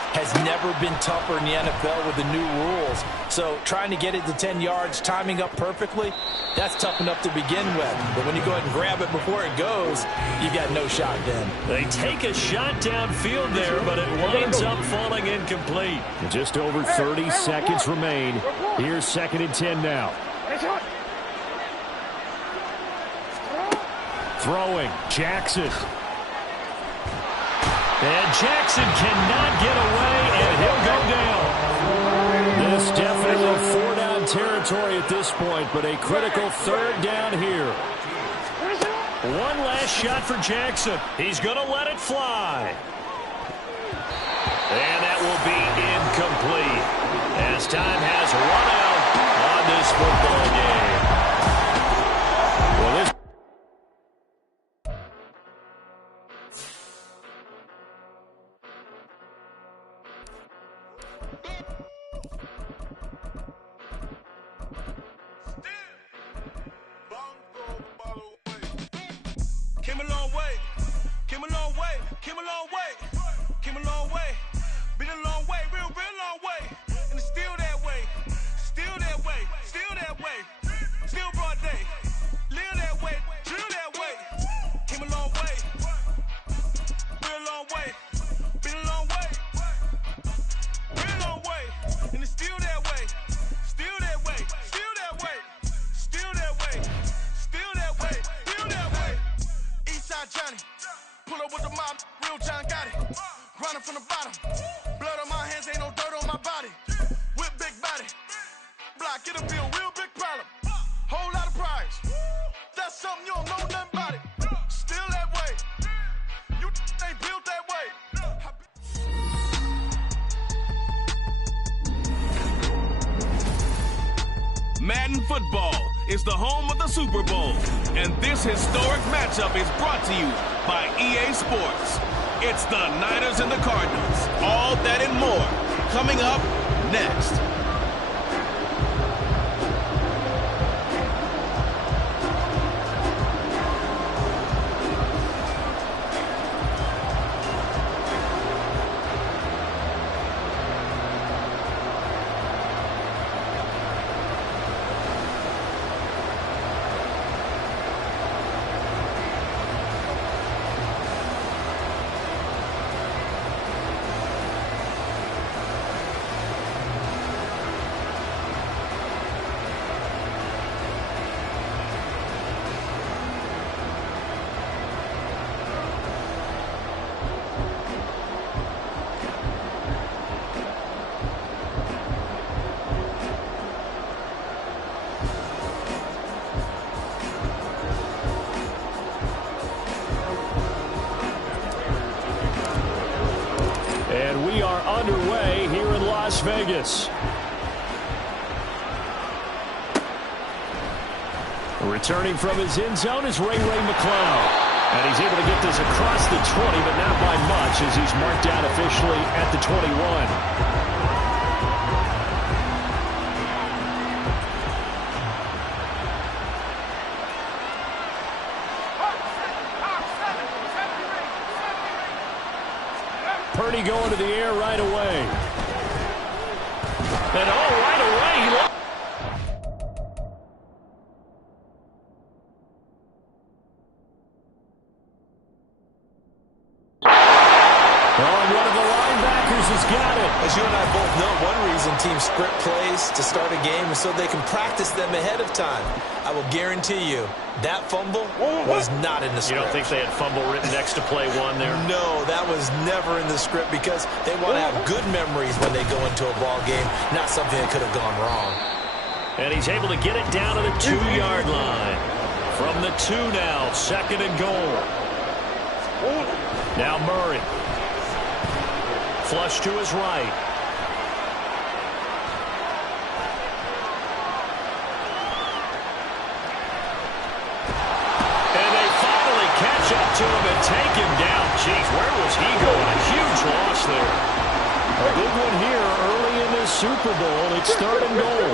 has never been tougher in the NFL with the new rules. So trying to get it to 10 yards, timing up perfectly, that's tough enough to begin with. But when you go ahead and grab it before it goes, you've got no shot then. They take a shot downfield there, but it winds up falling incomplete. Just over 30 seconds remain. Here's 2nd and 10 now. Throwing, Jackson. And Jackson cannot get away, and he'll go down. This definitely 4-down territory at this point, but a critical 3rd down here. One last shot for Jackson. He's going to let it fly. And that will be incomplete as time has run out on this football game. Well, this Came a long way, came a long way, came a long way, came a long way, been a long way, real long way, and it's still that way, still that way, still that way, still broad day, live that way, drill that way, came a long way, real long way, been a long way, real long way, and it's still that way, still that way, still that way, still that way, still that way, still that way. Eastside Johnny, pull up with the mob, real John got it. Grinding from the bottom, blood on my hands, ain't no dirt on my body. With big body, block, it'll be a real big problem. Whole lot of prize, that's something you don't know nothing about it. Still that way, you ain't built that way. Madden Football is the home of the Super Bowl, and this historic matchup is brought to you by EA Sports. It's the Niners and the Cardinals. All that and more coming up next. And we are underway here in Las Vegas. Returning from his end zone is Ray McCloud. And he's able to get this across the 20, but not by much as he's marked down officially at the 21. Purdy going to the air right away. And right away, he lost. One of the linebackers has got it. As you and I both know, one reason teams script plays to start a game is so they can practice them ahead of time. I will guarantee you, that fumble was not in the script. You don't think they had fumble written next to play one there? No, that was never in the script because they want to have good memories when they go into a ball game, not something that could have gone wrong. And he's able to get it down to the 2-yard line. From the 2 now, 2nd and goal. Now Murray. Flush to his right. A big one here early in this Super Bowl. It's 3rd and goal.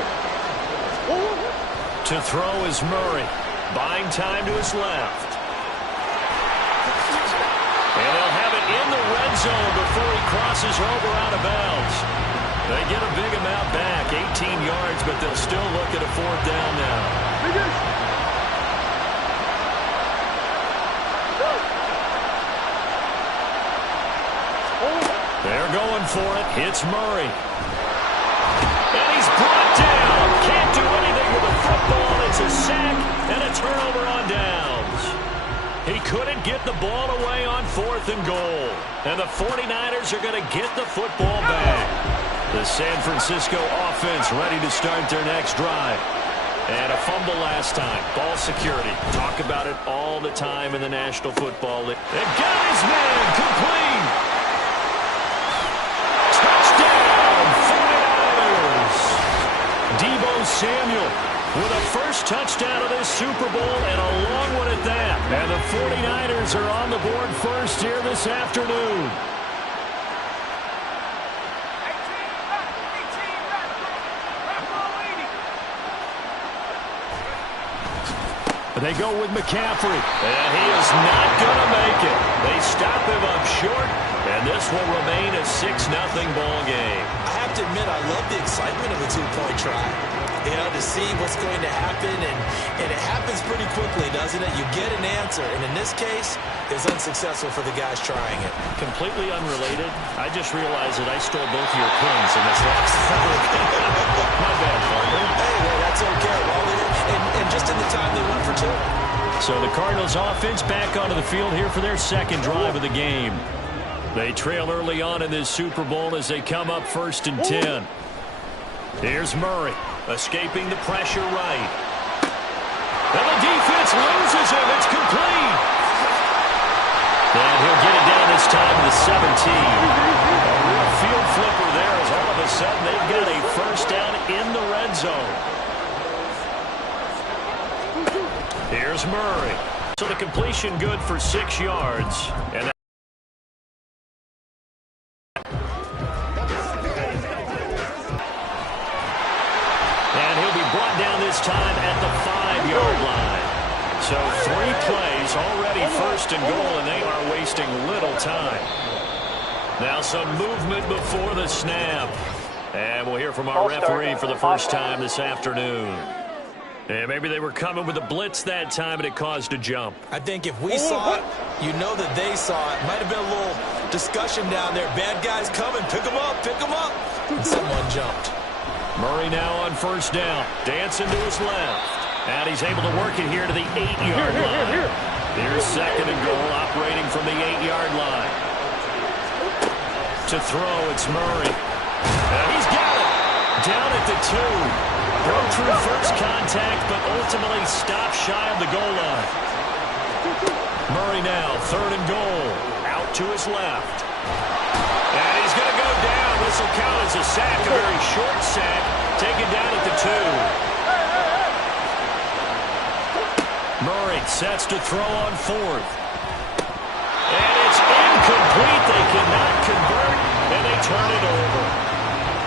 To throw is Murray. Buying time to his left. And they'll have it in the red zone before he crosses over out of bounds. They get a big amount back, 18 yards, but they'll still look at a 4th down now. They're going for it. Hits Murray. And he's brought down. Can't do anything with the football. It's a sack and a turnover on downs. He couldn't get the ball away on 4th and goal. And the 49ers are going to get the football back. The San Francisco offense ready to start their next drive. And a fumble last time. Ball security. Talk about it all the time in the National Football League. And got his man complete. Touchdown, 49ers. Deebo Samuel with a first touchdown of this Super Bowl and a long one at that. And the 49ers are on the board first here this afternoon. They go with McCaffrey, and he is not going to make it. They stop him up short, and this will remain a 6-0 ball game. I have to admit, I love the excitement of a 2-point try. You know, to see what's going to happen, and it happens pretty quickly, doesn't it? You get an answer, and in this case, it's unsuccessful for the guys trying it. Completely unrelated. I just realized that I stole both of your pins in this last. My bad, partner. Hey, well, that's okay. Well, and just in the time they went for 2. So the Cardinals offense back onto the field here for their second drive of the game. They trail early on in this Super Bowl as they come up 1st and 10. Here's Murray, escaping the pressure right. And the defense loses him. It's complete. And he'll get it down this time to the 17. A real field flipper there as all of a sudden they've got a first down in the red zone. Here's Murray. So the completion good for 6 yards. And he'll be brought down this time at the 5-yard line. So 3 plays already 1st and goal, and they are wasting little time. Now some movement before the snap. And we'll hear from our referee for the first time this afternoon. And maybe they were coming with a blitz that time, and it caused a jump. I think if we saw it, you know that they saw it. Might have been a little discussion down there. Bad guys coming. Pick them up. Pick them up. And someone jumped. Murray now on 1st down. Dancing to his left. And he's able to work it here to the 8-yard line. Here's 2nd and goal, operating from the 8-yard line. To throw, it's Murray. And he's got it. Down at the 2. Broke through first contact, but ultimately stopped shy of the goal line. Murray now, 3rd and goal. Out to his left. And he's going to go down. This will count as a sack, a very short sack. Taken down at the 2. Murray sets to throw on 4th. And it's incomplete. They cannot convert, and they turn it over.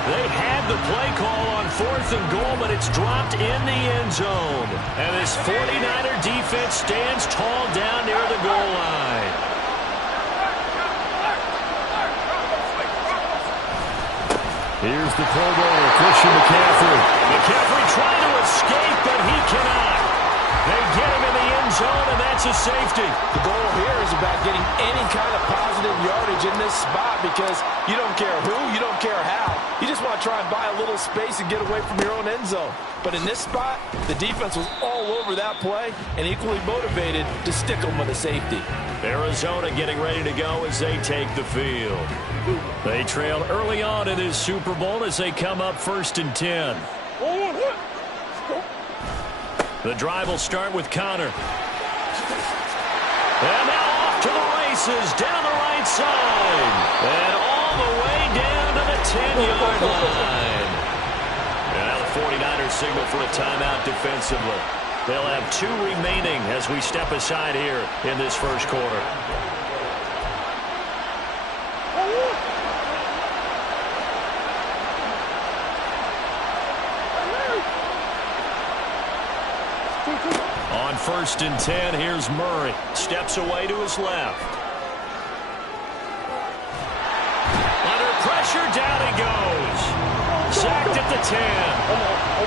They had the play call on 4th and goal, but it's dropped in the end zone. And this 49er defense stands tall down near the goal line. Here's the Pro Bowler, Christian McCaffrey. McCaffrey trying to escape, but he cannot. They get him in the end zone, and that's a safety. The goal here is about getting any kind of positive yardage in this spot because you don't care who, you don't care how. You just want to try and buy a little space and get away from your own end zone. But in this spot, the defense was all over that play and equally motivated to stick them with a safety. Arizona getting ready to go as they take the field. They trail early on in this Super Bowl as they come up 1st and 10. The drive will start with Connor. And now off to the races, down the right side. And all the way down to the 10-yard line. And now the 49ers signal for a timeout defensively. They'll have 2 remaining as we step aside here in this first quarter. On 1st and 10, here's Murray. Steps away to his left. Under pressure, down he goes. Sacked at the 10.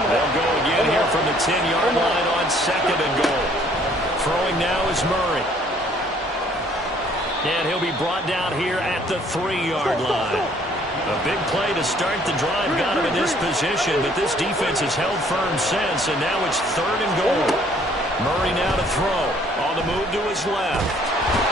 They'll go again here from the 10-yard line on 2nd and goal. Throwing now is Murray. And he'll be brought down here at the 3-yard line. A big play to start the drive got him in this position, but this defense has held firm since, and now it's 3rd and goal. Murray now to throw. On the move to his left.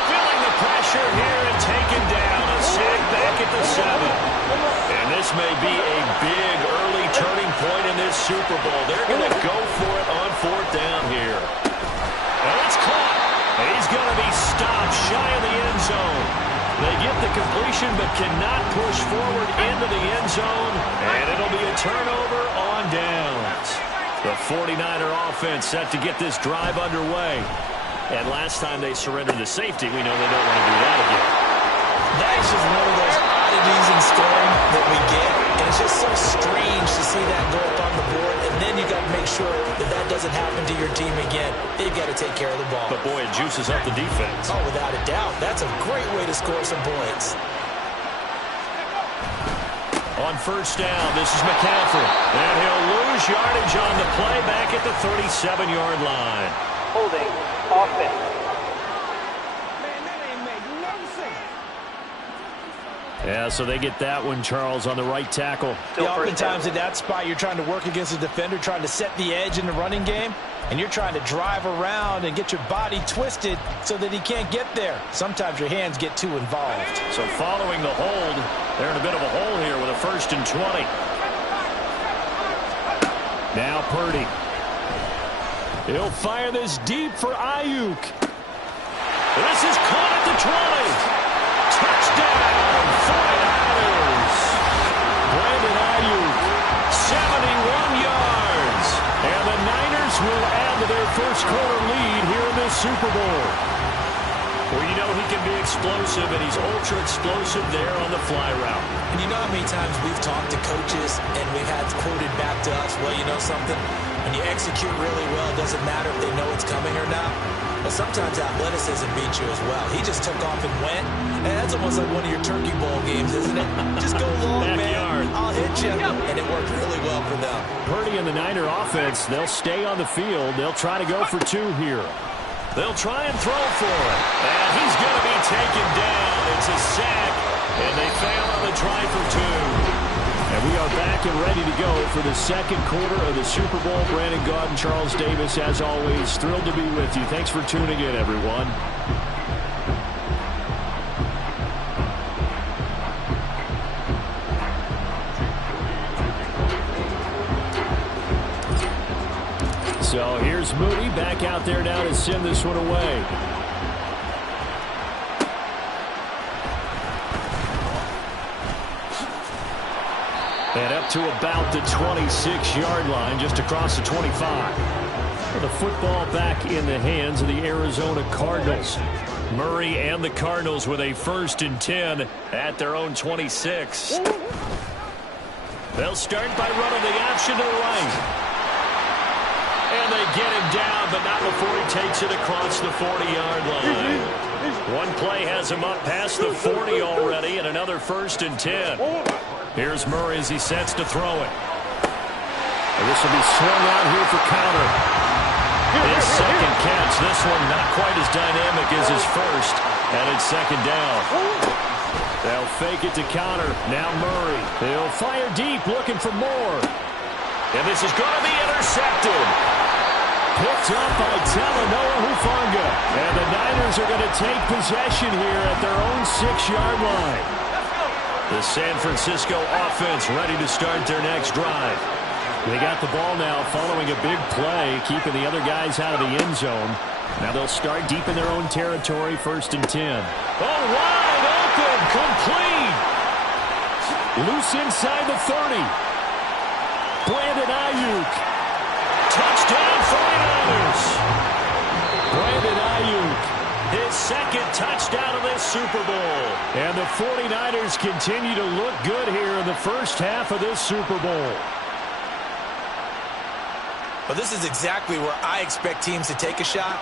Feeling the pressure here and taken down. A sack back at the 7. And this may be a big early turning point in this Super Bowl. They're going to go for it on 4th down here. And it's caught. He's going to be stopped shy of the end zone. They get the completion but cannot push forward into the end zone. And it'll be a turnover on downs. The 49er offense set to get this drive underway. And last time they surrendered the safety, we know they don't want to do that again. That's just one of those oddities in scoring that we get. And it's just so strange to see that go up on the board. And then you got to make sure that that doesn't happen to your team again. They've got to take care of the ball. But boy, it juices up the defense. Oh, without a doubt. That's a great way to score some points. On 1st down, this is McCaffrey. And he'll lose yardage on the play back at the 37-yard line. Holding offense. Yeah, so they get that one, Charles, on the right tackle. Yeah, oftentimes at that spot, you're trying to work against a defender, trying to set the edge in the running game, and you're trying to drive around and get your body twisted so that he can't get there. Sometimes your hands get too involved. So following the hold, they're in a bit of a hole here with a 1st and 20. Now Purdy. He'll fire this deep for Ayuk. This is caught at the 20. Touchdown, 49ers. Brandon Ayuk, 71 yards. And the Niners will add to their first quarter lead here in this Super Bowl. Well, you know he can be explosive, and he's ultra-explosive there on the fly route. And you know how many times we've talked to coaches and we've had quoted back to us, well, you know something? When you execute really well, it doesn't matter if they know it's coming or not. But sometimes athleticism beats you as well. He just took off and went. And that's almost like one of your turkey bowl games, isn't it? Just go long, man. I'll hit you. And it worked really well for them. Purdy and the Niner offense, they'll stay on the field. They'll try to go for 2 here. They'll try and throw for it. And he's going to be taken down. It's a sack. And they fail on the try for 2. And we are back and ready to go for the second quarter of the Super Bowl. Brandon Gaudin and Charles Davis, as always, thrilled to be with you. Thanks for tuning in, everyone. So here's Moody back out there now to send this one away. And up to about the 26-yard line, just across the 25. The football back in the hands of the Arizona Cardinals. Murray and the Cardinals with a 1st and 10 at their own 26. They'll start by running the option to the right. And they get him down, but not before he takes it across the 40-yard line. One play has him up past the 40 already, and another 1st and 10. Here's Murray as he sets to throw it. And this will be swung out here for counter. His second catch. This one not quite as dynamic as his first. And it's 2nd down. They'll fake it to counter. Now Murray. He'll fire deep, looking for more. And this is going to be intercepted. Picked up by Talanoa Hufanga. And the Niners are going to take possession here at their own 6-yard line. The San Francisco offense ready to start their next drive. They got the ball now following a big play, keeping the other guys out of the end zone. Now they'll start deep in their own territory, 1st and 10. Oh, wide open, complete. Loose inside the 30. Brandon Ayuk. Touchdown 49ers. Brandon Ayuk. His 2nd touchdown of this Super Bowl. And the 49ers continue to look good here in the first half of this Super Bowl. Well, this is exactly where I expect teams to take a shot.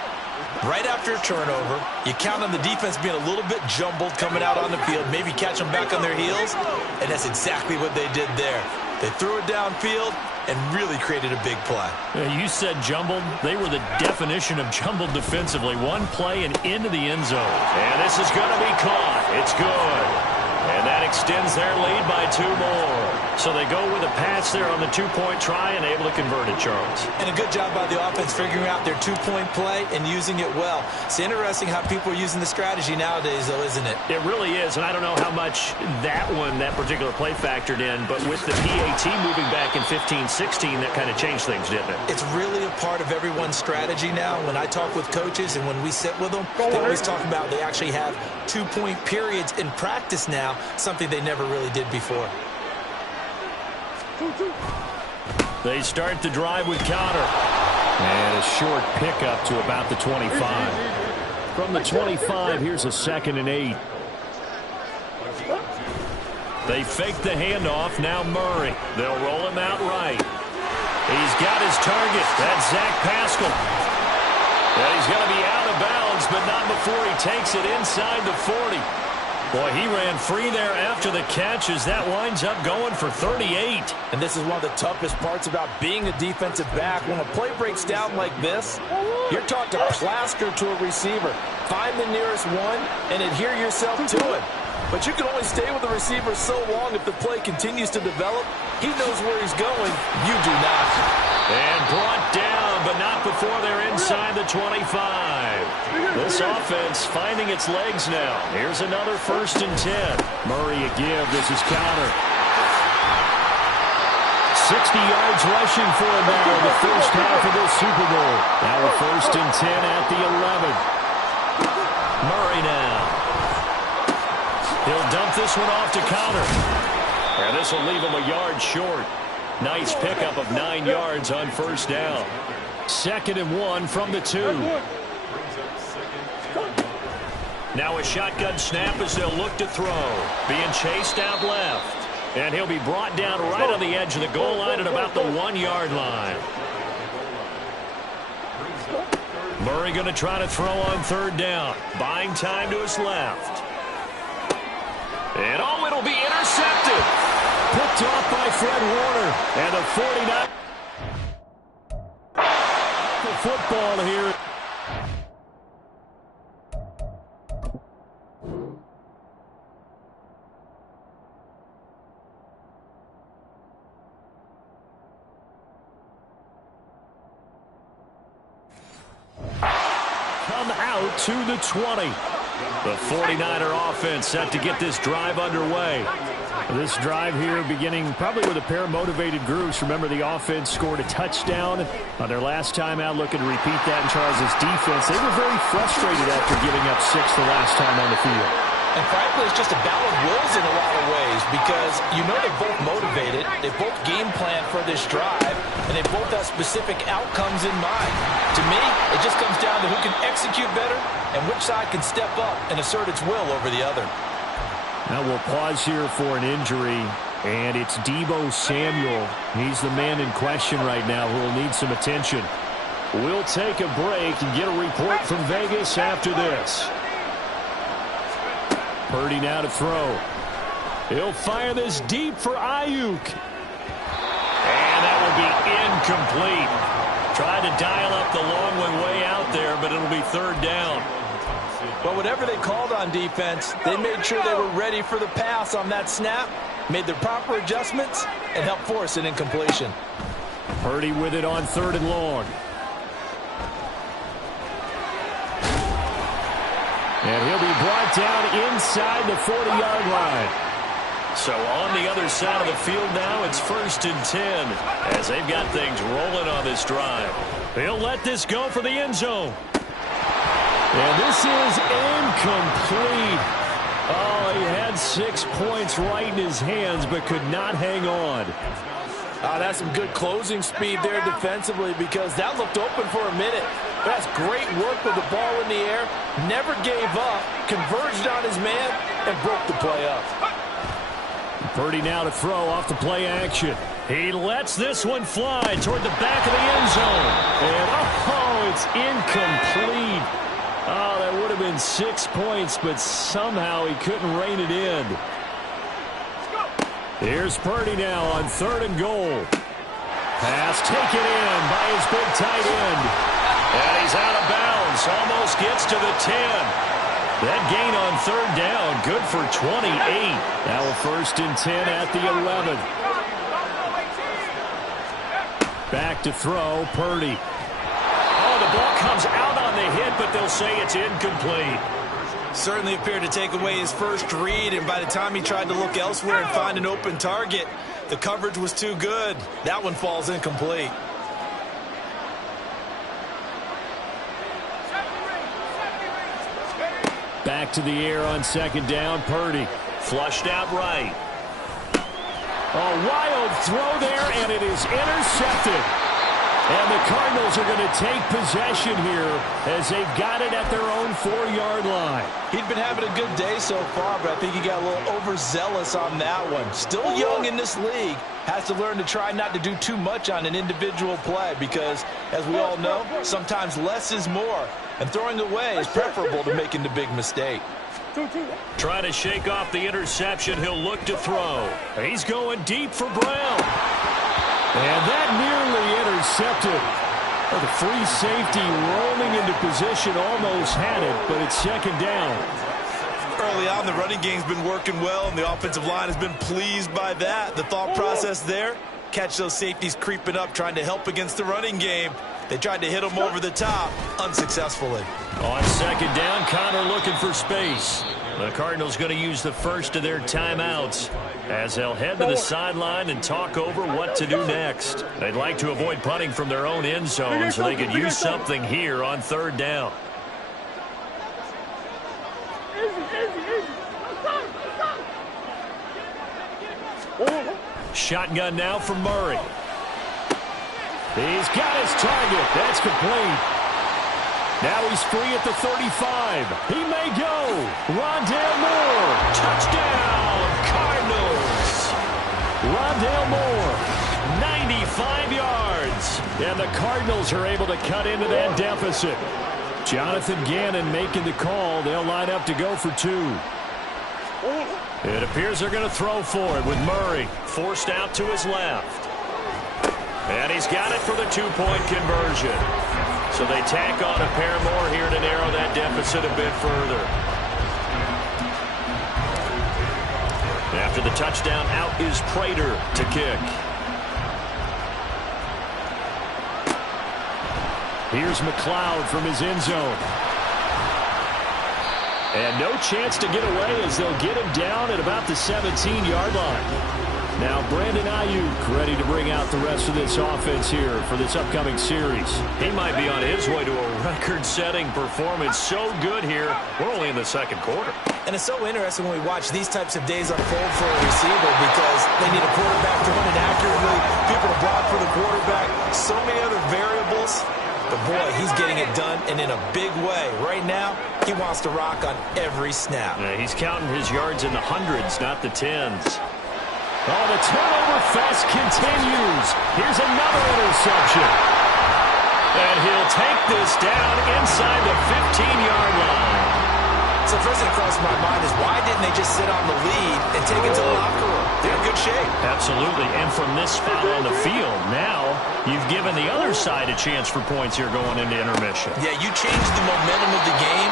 Right after a turnover, you count on the defense being a little bit jumbled coming out on the field, maybe catch them back on their heels, and that's exactly what they did there. They threw it downfield and really created a big play. You said jumbled. They were the definition of jumbled defensively. One play and into the end zone. And this is going to be caught. It's good. And that extends their lead by 2 more. So they go with a pass there on the 2-point try and able to convert it, Charles. And a good job by the offense figuring out their 2-point play and using it well. It's interesting how people are using the strategy nowadays, though, isn't it? It really is, and I don't know how much that particular play factored in, but with the PAT moving back in 15-16, that kind of changed things, didn't it? It's really a part of everyone's strategy now. When I talk with coaches and when we sit with them, they always talk about they actually have 2-point periods in practice now, something they never really did before. They start the drive with Conner. And a short pickup to about the 25. From the 25, here's a 2nd and 8. They fake the handoff. Now Murray. They'll roll him out right. He's got his target. That's Zach Pascal. And he's going to be out of bounds, but not before he takes it inside the 40. Boy, he ran free there after the catch as that winds up going for 38. And this is one of the toughest parts about being a defensive back. When a play breaks down like this, you're taught to plaster to a receiver. Find the nearest one and adhere yourself to it. But you can only stay with the receiver so long if the play continues to develop. He knows where he's going. You do not. And brought down, but not before they're inside the 25. This offense finding its legs now. Here's another 1st and 10. Murray a give. This is Conner. 60 yards rushing for him now in the first half of this Super Bowl. Now a 1st and 10 at the 11. Murray now. He'll dump this one off to Conner. And this will leave him a yard short. Nice pickup of 9 yards on 1st down. 2nd and 1 from the 2. Now a shotgun snap as they'll look to throw. Being chased out left. And he'll be brought down right on the edge of the goal line at about the 1-yard line. Murray going to try to throw on 3rd down. Buying time to his left. And it'll be intercepted. Picked off by Fred Warner. And the 49. The football here. Come out to the 20. The 49er offense set to get this drive underway. This drive here beginning probably with a pair of motivated groups. Remember, the offense scored a touchdown on their last time out. Looking to repeat that in Charles' defense. They were very frustrated after giving up 6 the last time on the field. And frankly, it's just a battle of wills in a lot of ways because you know they're both motivated, they both game plan for this drive, and they both have specific outcomes in mind. To me, it just comes down to who can execute better and which side can step up and assert its will over the other. Now we'll pause here for an injury, and it's Deebo Samuel. He's the man in question right now who will need some attention. We'll take a break and get a report from Vegas after this. Purdy now to throw. He'll fire this deep for Ayuk. And that will be incomplete. Tried to dial up the long one way out there, but it'll be 3rd down. But whatever they called on defense, they made sure they were ready for the pass on that snap, made their proper adjustments, and helped force an incompletion. Purdy with it on 3rd and long. And he'll be brought down inside the 40-yard line. So on the other side of the field now, it's 1st and 10 as they've got things rolling on this drive. He'll let this go for the end zone. And this is incomplete. Oh, he had 6 points right in his hands but could not hang on. That's some good closing speed there defensively because that looked open for a minute. That's great work with the ball in the air. Never gave up, converged on his man, and broke the play up. Purdy now to throw off the play action. He lets this one fly toward the back of the end zone. It's incomplete. Oh, that would have been 6 points, but somehow he couldn't rein it in. Here's Purdy now on 3rd and goal. Pass taken in by his big tight end. And he's out of bounds. Almost gets to the 10. That gain on 3rd down, good for 28. Now a 1st and 10 at the 11. Back to throw, Purdy. Oh, the ball comes out on the hit, but they'll say it's incomplete. Certainly appeared to take away his first read, and by the time he tried to look elsewhere and find an open target, the coverage was too good. That one falls incomplete. Back to the air on 2nd down, Purdy. Flushed out right. A wild throw there, and it is intercepted. And the Cardinals are going to take possession here as they've got it at their own 4-yard line. He'd been having a good day so far, but I think he got a little overzealous on that one. Still young in this league. Has to learn to try not to do too much on an individual play because, as we all know, sometimes less is more. And throwing away is preferable to making the big mistake. Trying to shake off the interception, he'll look to throw. He's going deep for Brown. And that nearly intercepted. Oh, the free safety rolling into position almost had it, but it's 2nd down. Early on, the running game's been working well, and the offensive line has been pleased by that. The thought process there, catch those safeties creeping up, trying to help against the running game. They tried to hit him over the top, unsuccessfully. On 2nd down, Connor looking for space. The Cardinals going to use the first of their timeouts as they'll head to the sideline and talk over what to do next. They'd like to avoid punting from their own end zone so they could use something here on 3rd down. Shotgun now from Murray. He's got his target. That's complete. Now he's free at the 35. He may go. Rondale Moore. Touchdown, Cardinals. Rondale Moore, 95 yards. And the Cardinals are able to cut into that deficit. Jonathan Gannon making the call. They'll line up to go for 2. It appears they're going to throw for it with Murray forced out to his left. And he's got it for the 2-point conversion. So they tack on a pair more here to narrow that deficit a bit further. After the touchdown, out is Prater to kick. Here's McLeod from his end zone. And no chance to get away as they'll get him down at about the 17-yard line. Now Brandon Ayuk ready to bring out the rest of this offense here for this upcoming series. He might be on his way to a record-setting performance. So good here. We're only in the 2nd quarter. And it's so interesting when we watch these types of days unfold for a receiver because they need a quarterback to run it accurately, people to block for the quarterback, so many other variables. But, boy, he's getting it done, and in a big way. Right now, he wants to rock on every snap. Yeah, he's counting his yards in the hundreds, not the tens. Oh, the turnover fest continues. Here's another interception. And he'll take this down inside the 15-yard line. So first thing that crossed my mind is why didn't they just sit on the lead and take it to the locker room? They're in good shape. Absolutely. And from this spot on the field, now you've given the other side a chance for points here going into intermission. Yeah, you changed the momentum of the game,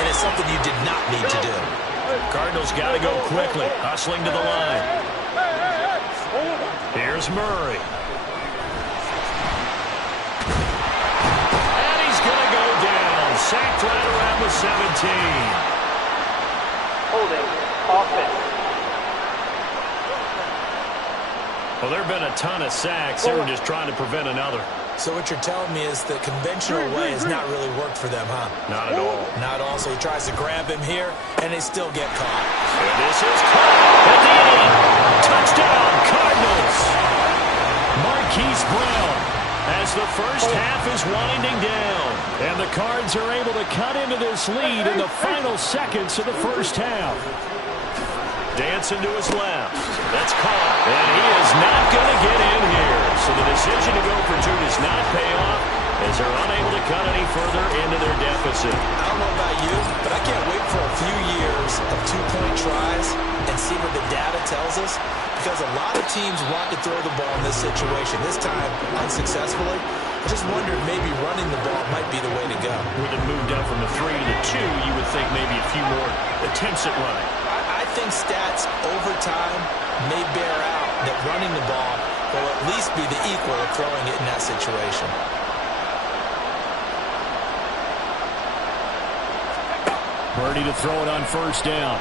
and it's something you did not need to do. Cardinals got to go quickly, hustling to the line. Here's Murray. And he's going to go down. Sacked right around the 17. Holding, offense. Well, there have been a ton of sacks. They were just trying to prevent another. So what you're telling me is the conventional way has not really worked for them, huh? Not at all. Not at all. So he tries to grab him here, and they still get caught. And this is caught at the end. Touchdown, Cardinals. Marquise Brown as the first half is winding down. And the Cards are able to cut into this lead in the final seconds of the first half. Dancing to his left. That's caught. And he is not going to get in here. So the decision to go for 2 does not pay off as they're unable to cut any Thompson. I don't know about you, but I can't wait for a few years of two-point tries and see what the data tells us, because a lot of teams want to throw the ball in this situation, this time unsuccessfully. I just wondered maybe running the ball might be the way to go. With it moved up from the 3 to the 2, you would think maybe a few more attempts at running. I think stats over time may bear out that running the ball will at least be the equal of throwing it in that situation. Purdy to throw it on first down.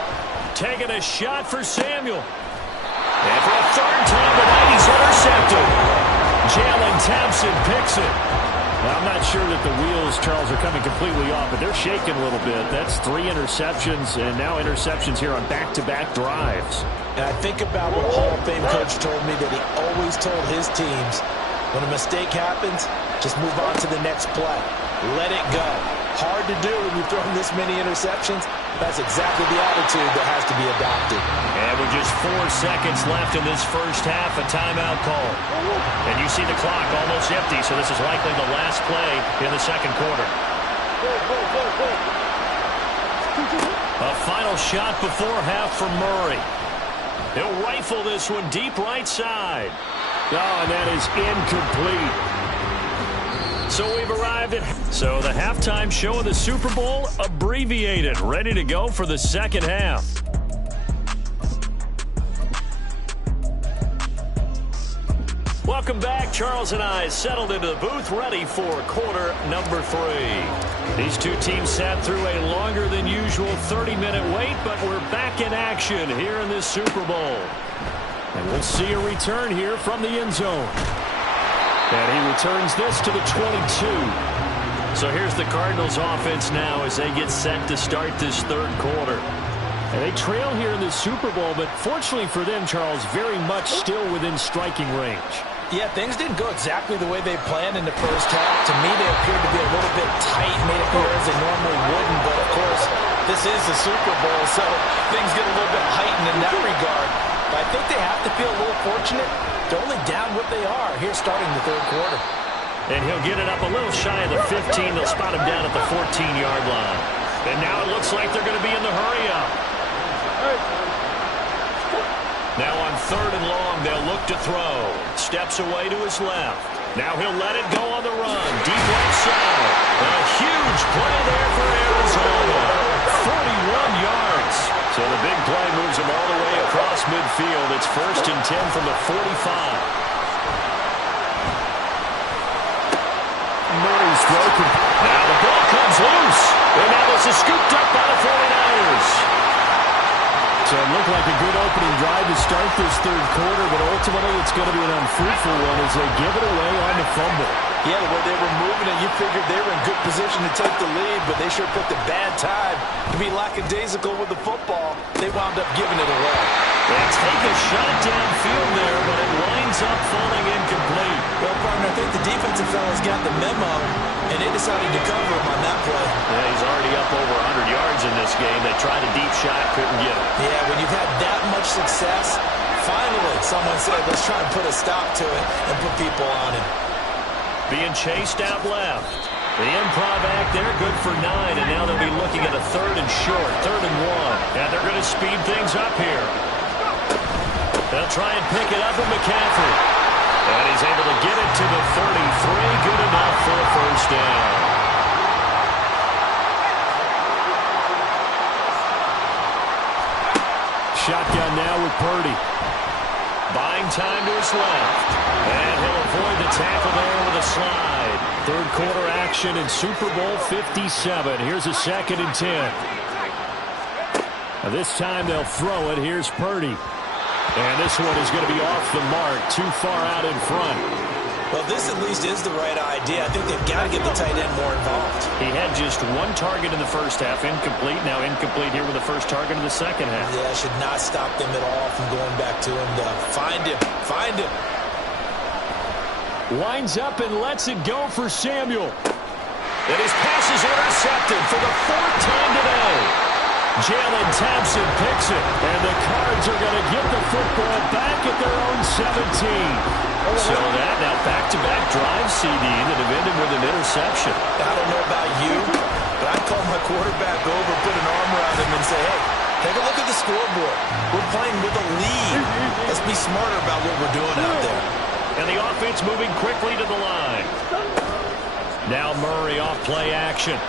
Taking a shot for Samuel. And for a third time tonight, he's intercepted. Jalen Thompson picks it. Well, I'm not sure that the wheels, Charles, are coming completely off, but they're shaking a little bit. That's 3 interceptions, and now interceptions here on back-to-back drives. And I think about what a Hall of Fame coach told me, that he always told his teams, when a mistake happens, just move on to the next play. Let it go. Hard to do when you've thrown this many interceptions. That's exactly the attitude that has to be adopted. And with just 4 seconds left in this first half, a timeout call. And you see the clock almost empty, so this is likely the last play in the second quarter. A final shot before half from Murray. He'll rifle this one deep right side. Oh, and that is incomplete. So we've arrived at... So the halftime show of the Super Bowl, abbreviated, ready to go for the second half. Welcome back. Charles and I settled into the booth, ready for quarter number 3. These two teams sat through a longer than usual 30-minute wait, but we're back in action here in this Super Bowl. And we'll see a return here from the end zone. And he returns this to the 22. So here's the Cardinals offense now as they get set to start this third quarter. And they trail here in the Super Bowl, but fortunately for them, Charles, very much still within striking range. Yeah, things didn't go exactly the way they planned in the first half. To me, they appeared to be a little bit tight, made appear as they normally wouldn't. But, of course, this is the Super Bowl, so things get a little bit heightened in that regard. But I think they have to feel a little fortunate. They're only down what they are here starting the third quarter. And he'll get it up a little shy of the 15. They'll spot him down at the 14-yard line. And now it looks like they're going to be in the hurry-up. Now on third and long, they'll look to throw. Steps away to his left. Now he'll let it go on the run. Deep right side. A huge play there for Arizona. 41 yards. So the big play moves him all the way across midfield. It's 1st and 10 from the 45. Murray's broken. Now the ball comes loose. And now this is scooped up by the 49ers. So it looked like a good opening drive to start this third quarter, but ultimately it's going to be an unfruitful one as they give it away on the fumble. Yeah, the way they were moving it, you figured they were in good position to take the lead, but they sure picked a bad time to be lackadaisical with the football. They wound up giving it away. They take a shot downfield there, but it winds up falling incomplete. Well, partner, I think the defensive fellas got the memo, and they decided to cover him on that play. Yeah, he's already up over 100 yards in this game. They tried a deep shot, couldn't get it. Yeah, when you've had that much success, finally someone said, let's try and put a stop to it and put people on it. Being chased out left. The improv act there, good for 9, and now they'll be looking at a third and short, 3rd and 1. And they're going to speed things up here. They'll try and pick it up with McCaffrey. And he's able to get it to the 33. Good enough for a first down. Shotgun now with Purdy. Buying time to his left. And he'll avoid the tackle there with a slide. Third quarter action in Super Bowl 57. Here's a 2nd and 10. Now this time they'll throw it. Here's Purdy. And this one is going to be off the mark, too far out in front. Well, this at least is the right idea. I think they've got to get the tight end more involved. He had just 1 target in the first half, incomplete. Now incomplete here with the first target of the second half. Yeah, should not stop them at all from going back to him to find him. Find him. Winds up and lets it go for Samuel. And his pass is intercepted for the 4th time today. Jalen Thompson picks it, and the Cards are going to get the football back at their own 17. So that now back-to-back drives, CD, that have ended with an interception. I don't know about you, but I'd call quarterback over, put an arm around him, and say, hey, take a look at the scoreboard. We're playing with a lead. Let's be smarter about what we're doing out there. And the offense moving quickly to the line. Now Murray off play action.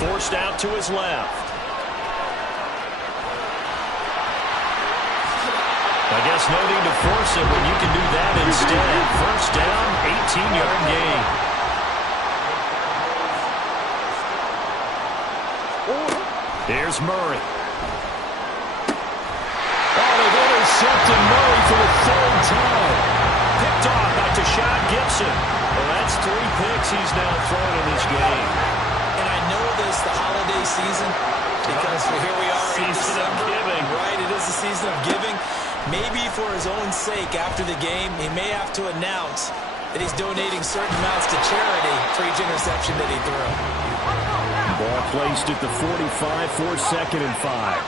Forced out to his left. I guess no need to force it when you can do that instead. First down, 18-yard gain. Here's Murray. Oh, they've intercepted Murray for the third time. Picked off by Tashawn Gibson. Well, that's 3 picks he's now thrown in this game. And I know this, the holiday season, because here we are in December. Giving. Right, it is the season of giving. Maybe for his own sake after the game, he may have to announce that he's donating certain amounts to charity for each interception that he threw. Ball placed at the 45 for 2nd and 5.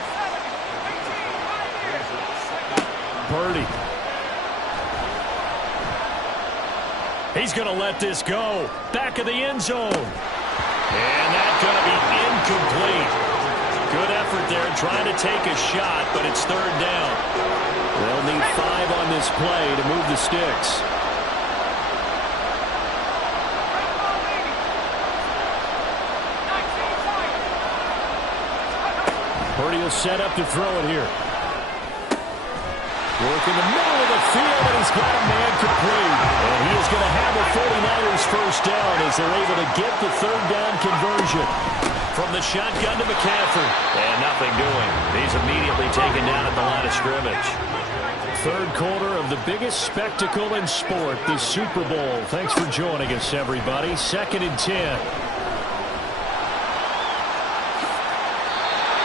Purdy. He's going to let this go. Back of the end zone. And that's going to be incomplete. Good effort there trying to take a shot, but it's 3rd down. They'll need 5 on this play to move the sticks. Purdy will set up to throw it here. Work in the middle of the field, and he's got a man complete. And he is going to have a 49ers first down as they're able to get the 3rd down conversion. From the shotgun to McCaffrey. And nothing doing. He's immediately taken down at the line of scrimmage. 3rd quarter of the biggest spectacle in sport, the Super Bowl. Thanks for joining us, everybody. 2nd and 10.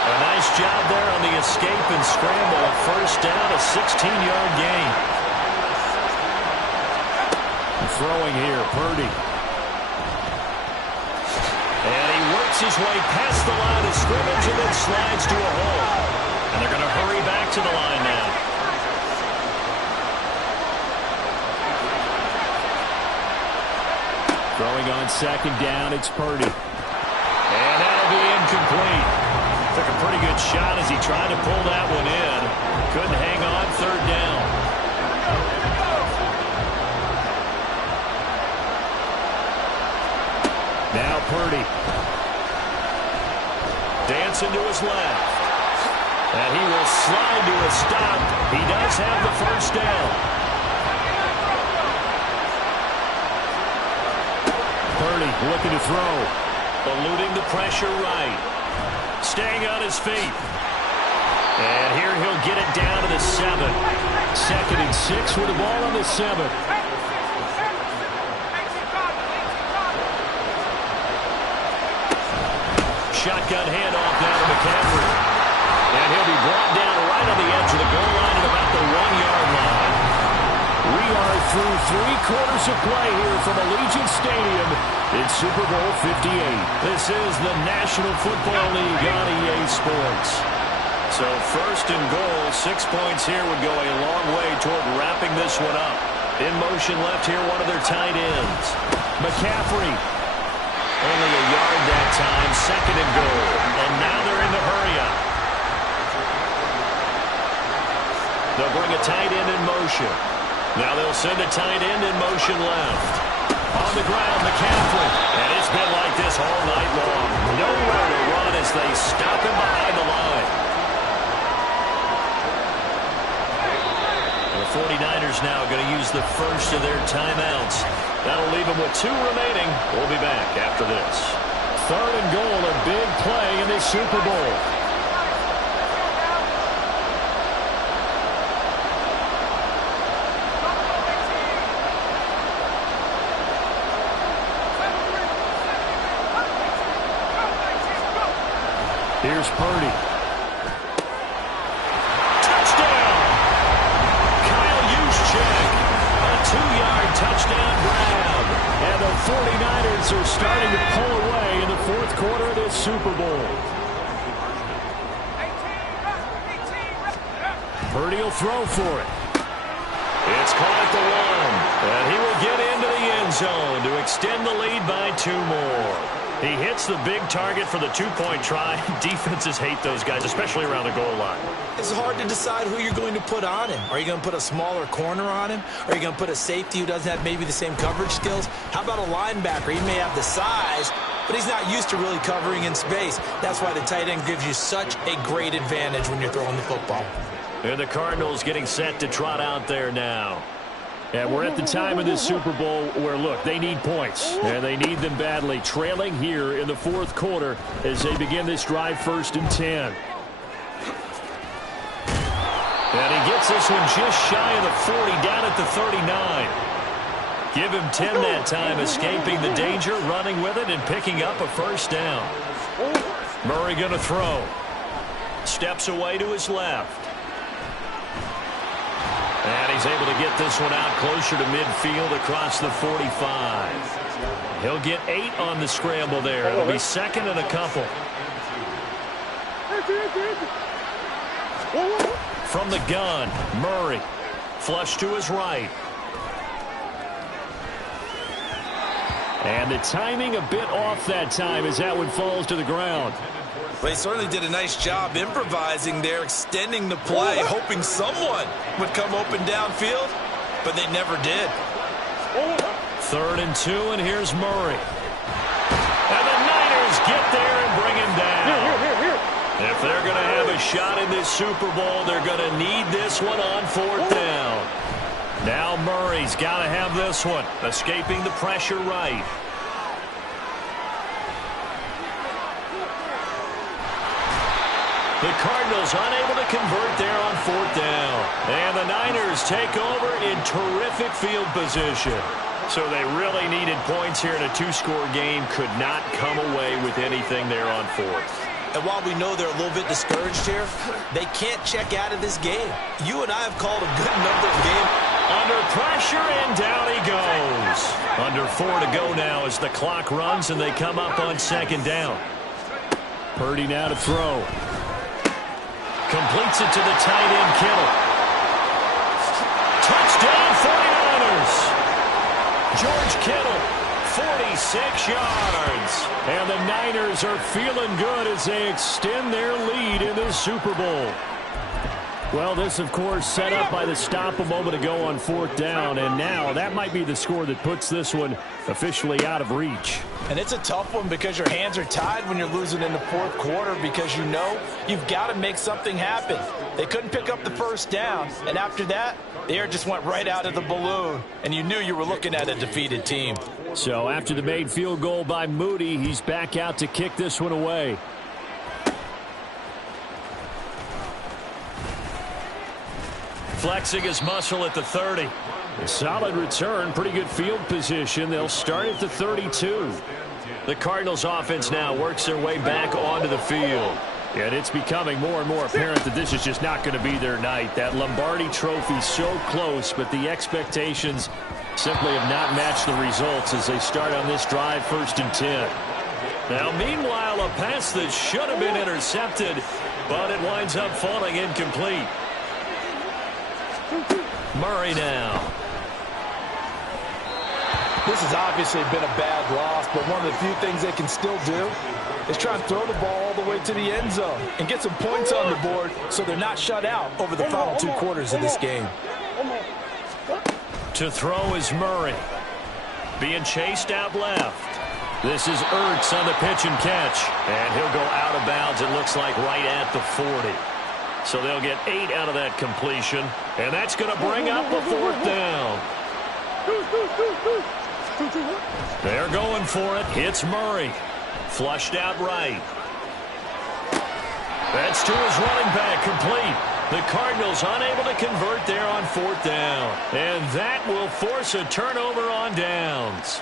A nice job there on the escape and scramble. A first down, a 16-yard gain. Throwing here, Purdy. And he works his way past the line of scrimmage and then slides to a hole. And they're going to hurry back to the line now. Throwing on 2nd down, it's Purdy. And that'll be incomplete. Took a pretty good shot as he tried to pull that one in. Couldn't hang on, 3rd down. Now Purdy. Dancing to his left. And he will slide to a stop. He does have the first down. Purdy looking to throw. Eluding the pressure right. Staying on his feet. And here he'll get it down to the 7. 2nd and 6 with the ball on the 7. Shotgun handoff down to McCaffrey. And he'll be brought down right on the edge of the goal line at about the 1-yard line. We are through 3 quarters of play here from Allegiant Stadium. It's Super Bowl 58. This is the National Football League on EA Sports. So 1st and goal, 6 points here would go a long way toward wrapping this one up. In motion left here, one of their tight ends. McCaffrey. Only a yard that time, 2nd and goal. And now they're in the hurry up. They'll bring a tight end in motion. Now they'll send a tight end in motion left. On the ground, McCaffrey. And it's been like this all night long. Nowhere to run as they stop him behind the line. The 49ers now going to use the first of their timeouts. That'll leave them with 2 remaining. We'll be back after this. 3rd and goal, a big play in this Super Bowl. Here's Purdy. Touchdown! Kyle Juszczyk. A 2-yard touchdown grab. And the 49ers are starting to pull away in the 4th quarter of this Super Bowl. Purdy will throw for it. It's caught at the 1. And he will get into the end zone to extend the lead by 2 more. He hits the big target for the two-point try. Defenses hate those guys, especially around the goal line. It's hard to decide who you're going to put on him. Are you going to put a smaller corner on him? Are you going to put a safety who doesn't have maybe the same coverage skills? How about a linebacker? He may have the size, but he's not used to really covering in space. That's why the tight end gives you such a great advantage when you're throwing the football. And the Cardinals getting set to trot out there now. And we're at the time of this Super Bowl where, look, they need points, and they need them badly. Trailing here in the fourth quarter as they begin this drive, 1st and 10. And he gets this one just shy of the 40, down at the 39. Give him 10 that time, escaping the danger, running with it, and picking up a first down. Murray going to throw. Steps away to his left. And he's able to get this one out closer to midfield across the 45. He'll get 8 on the scramble there. It'll be 2nd and a couple. From the gun, Murray. Flush to his right. And the timing a bit off that time as that one falls to the ground. Well, he certainly did a nice job improvising there, extending the play, hoping someone would come open downfield, but they never did. 3rd and 2, and here's Murray. And the Niners get there and bring him down. If they're going to have a shot in this Super Bowl, they're going to need this one on 4th down. Now Murray's got to have this one, escaping the pressure right. The Cardinals unable to convert there on 4th down. And the Niners take over in terrific field position. So they really needed points here in a 2-score game. Could not come away with anything there on 4th. And while we know they're a little bit discouraged here, they can't check out of this game. You and I have called a good number of games. Under pressure, and down he goes. Under 4 to go now as the clock runs and they come up on 2nd down. Purdy now to throw. Completes it to the tight end, Kittle. Touchdown, 49ers. George Kittle, 46 yards. And the Niners are feeling good as they extend their lead in this Super Bowl. Well, this, of course, set up by the stop a moment ago on 4th down, and now that might be the score that puts this one officially out of reach. And it's a tough one because your hands are tied when you're losing in the 4th quarter because you know you've got to make something happen. They couldn't pick up the 1st down, and after that, the air just went right out of the balloon, and you knew you were looking at a defeated team. So after the made field goal by Moody, he's back out to kick this one away. Flexing his muscle at the 30. A solid return, pretty good field position. They'll start at the 32. The Cardinals offense now works their way back onto the field. And it's becoming more and more apparent that this is just not going to be their night. That Lombardi trophy so close, but the expectations simply have not matched the results as they start on this drive, 1st and 10. Now, meanwhile, a pass that should have been intercepted, but it winds up falling incomplete. Murray now. This has obviously been a bad loss, but one of the few things they can still do is try and throw the ball all the way to the end zone and get some points on the board so they're not shut out over the final 2 quarters of this game. To throw is Murray. Being chased out left. This is Ertz on the pitch and catch. And he'll go out of bounds, it looks like, right at the 40. So they'll get 8 out of that completion. And that's going to bring up the 4th down. They're going for it. Hits Murray. Flushed out right. That's to his running back, complete. The Cardinals unable to convert there on 4th down. And that will force a turnover on downs.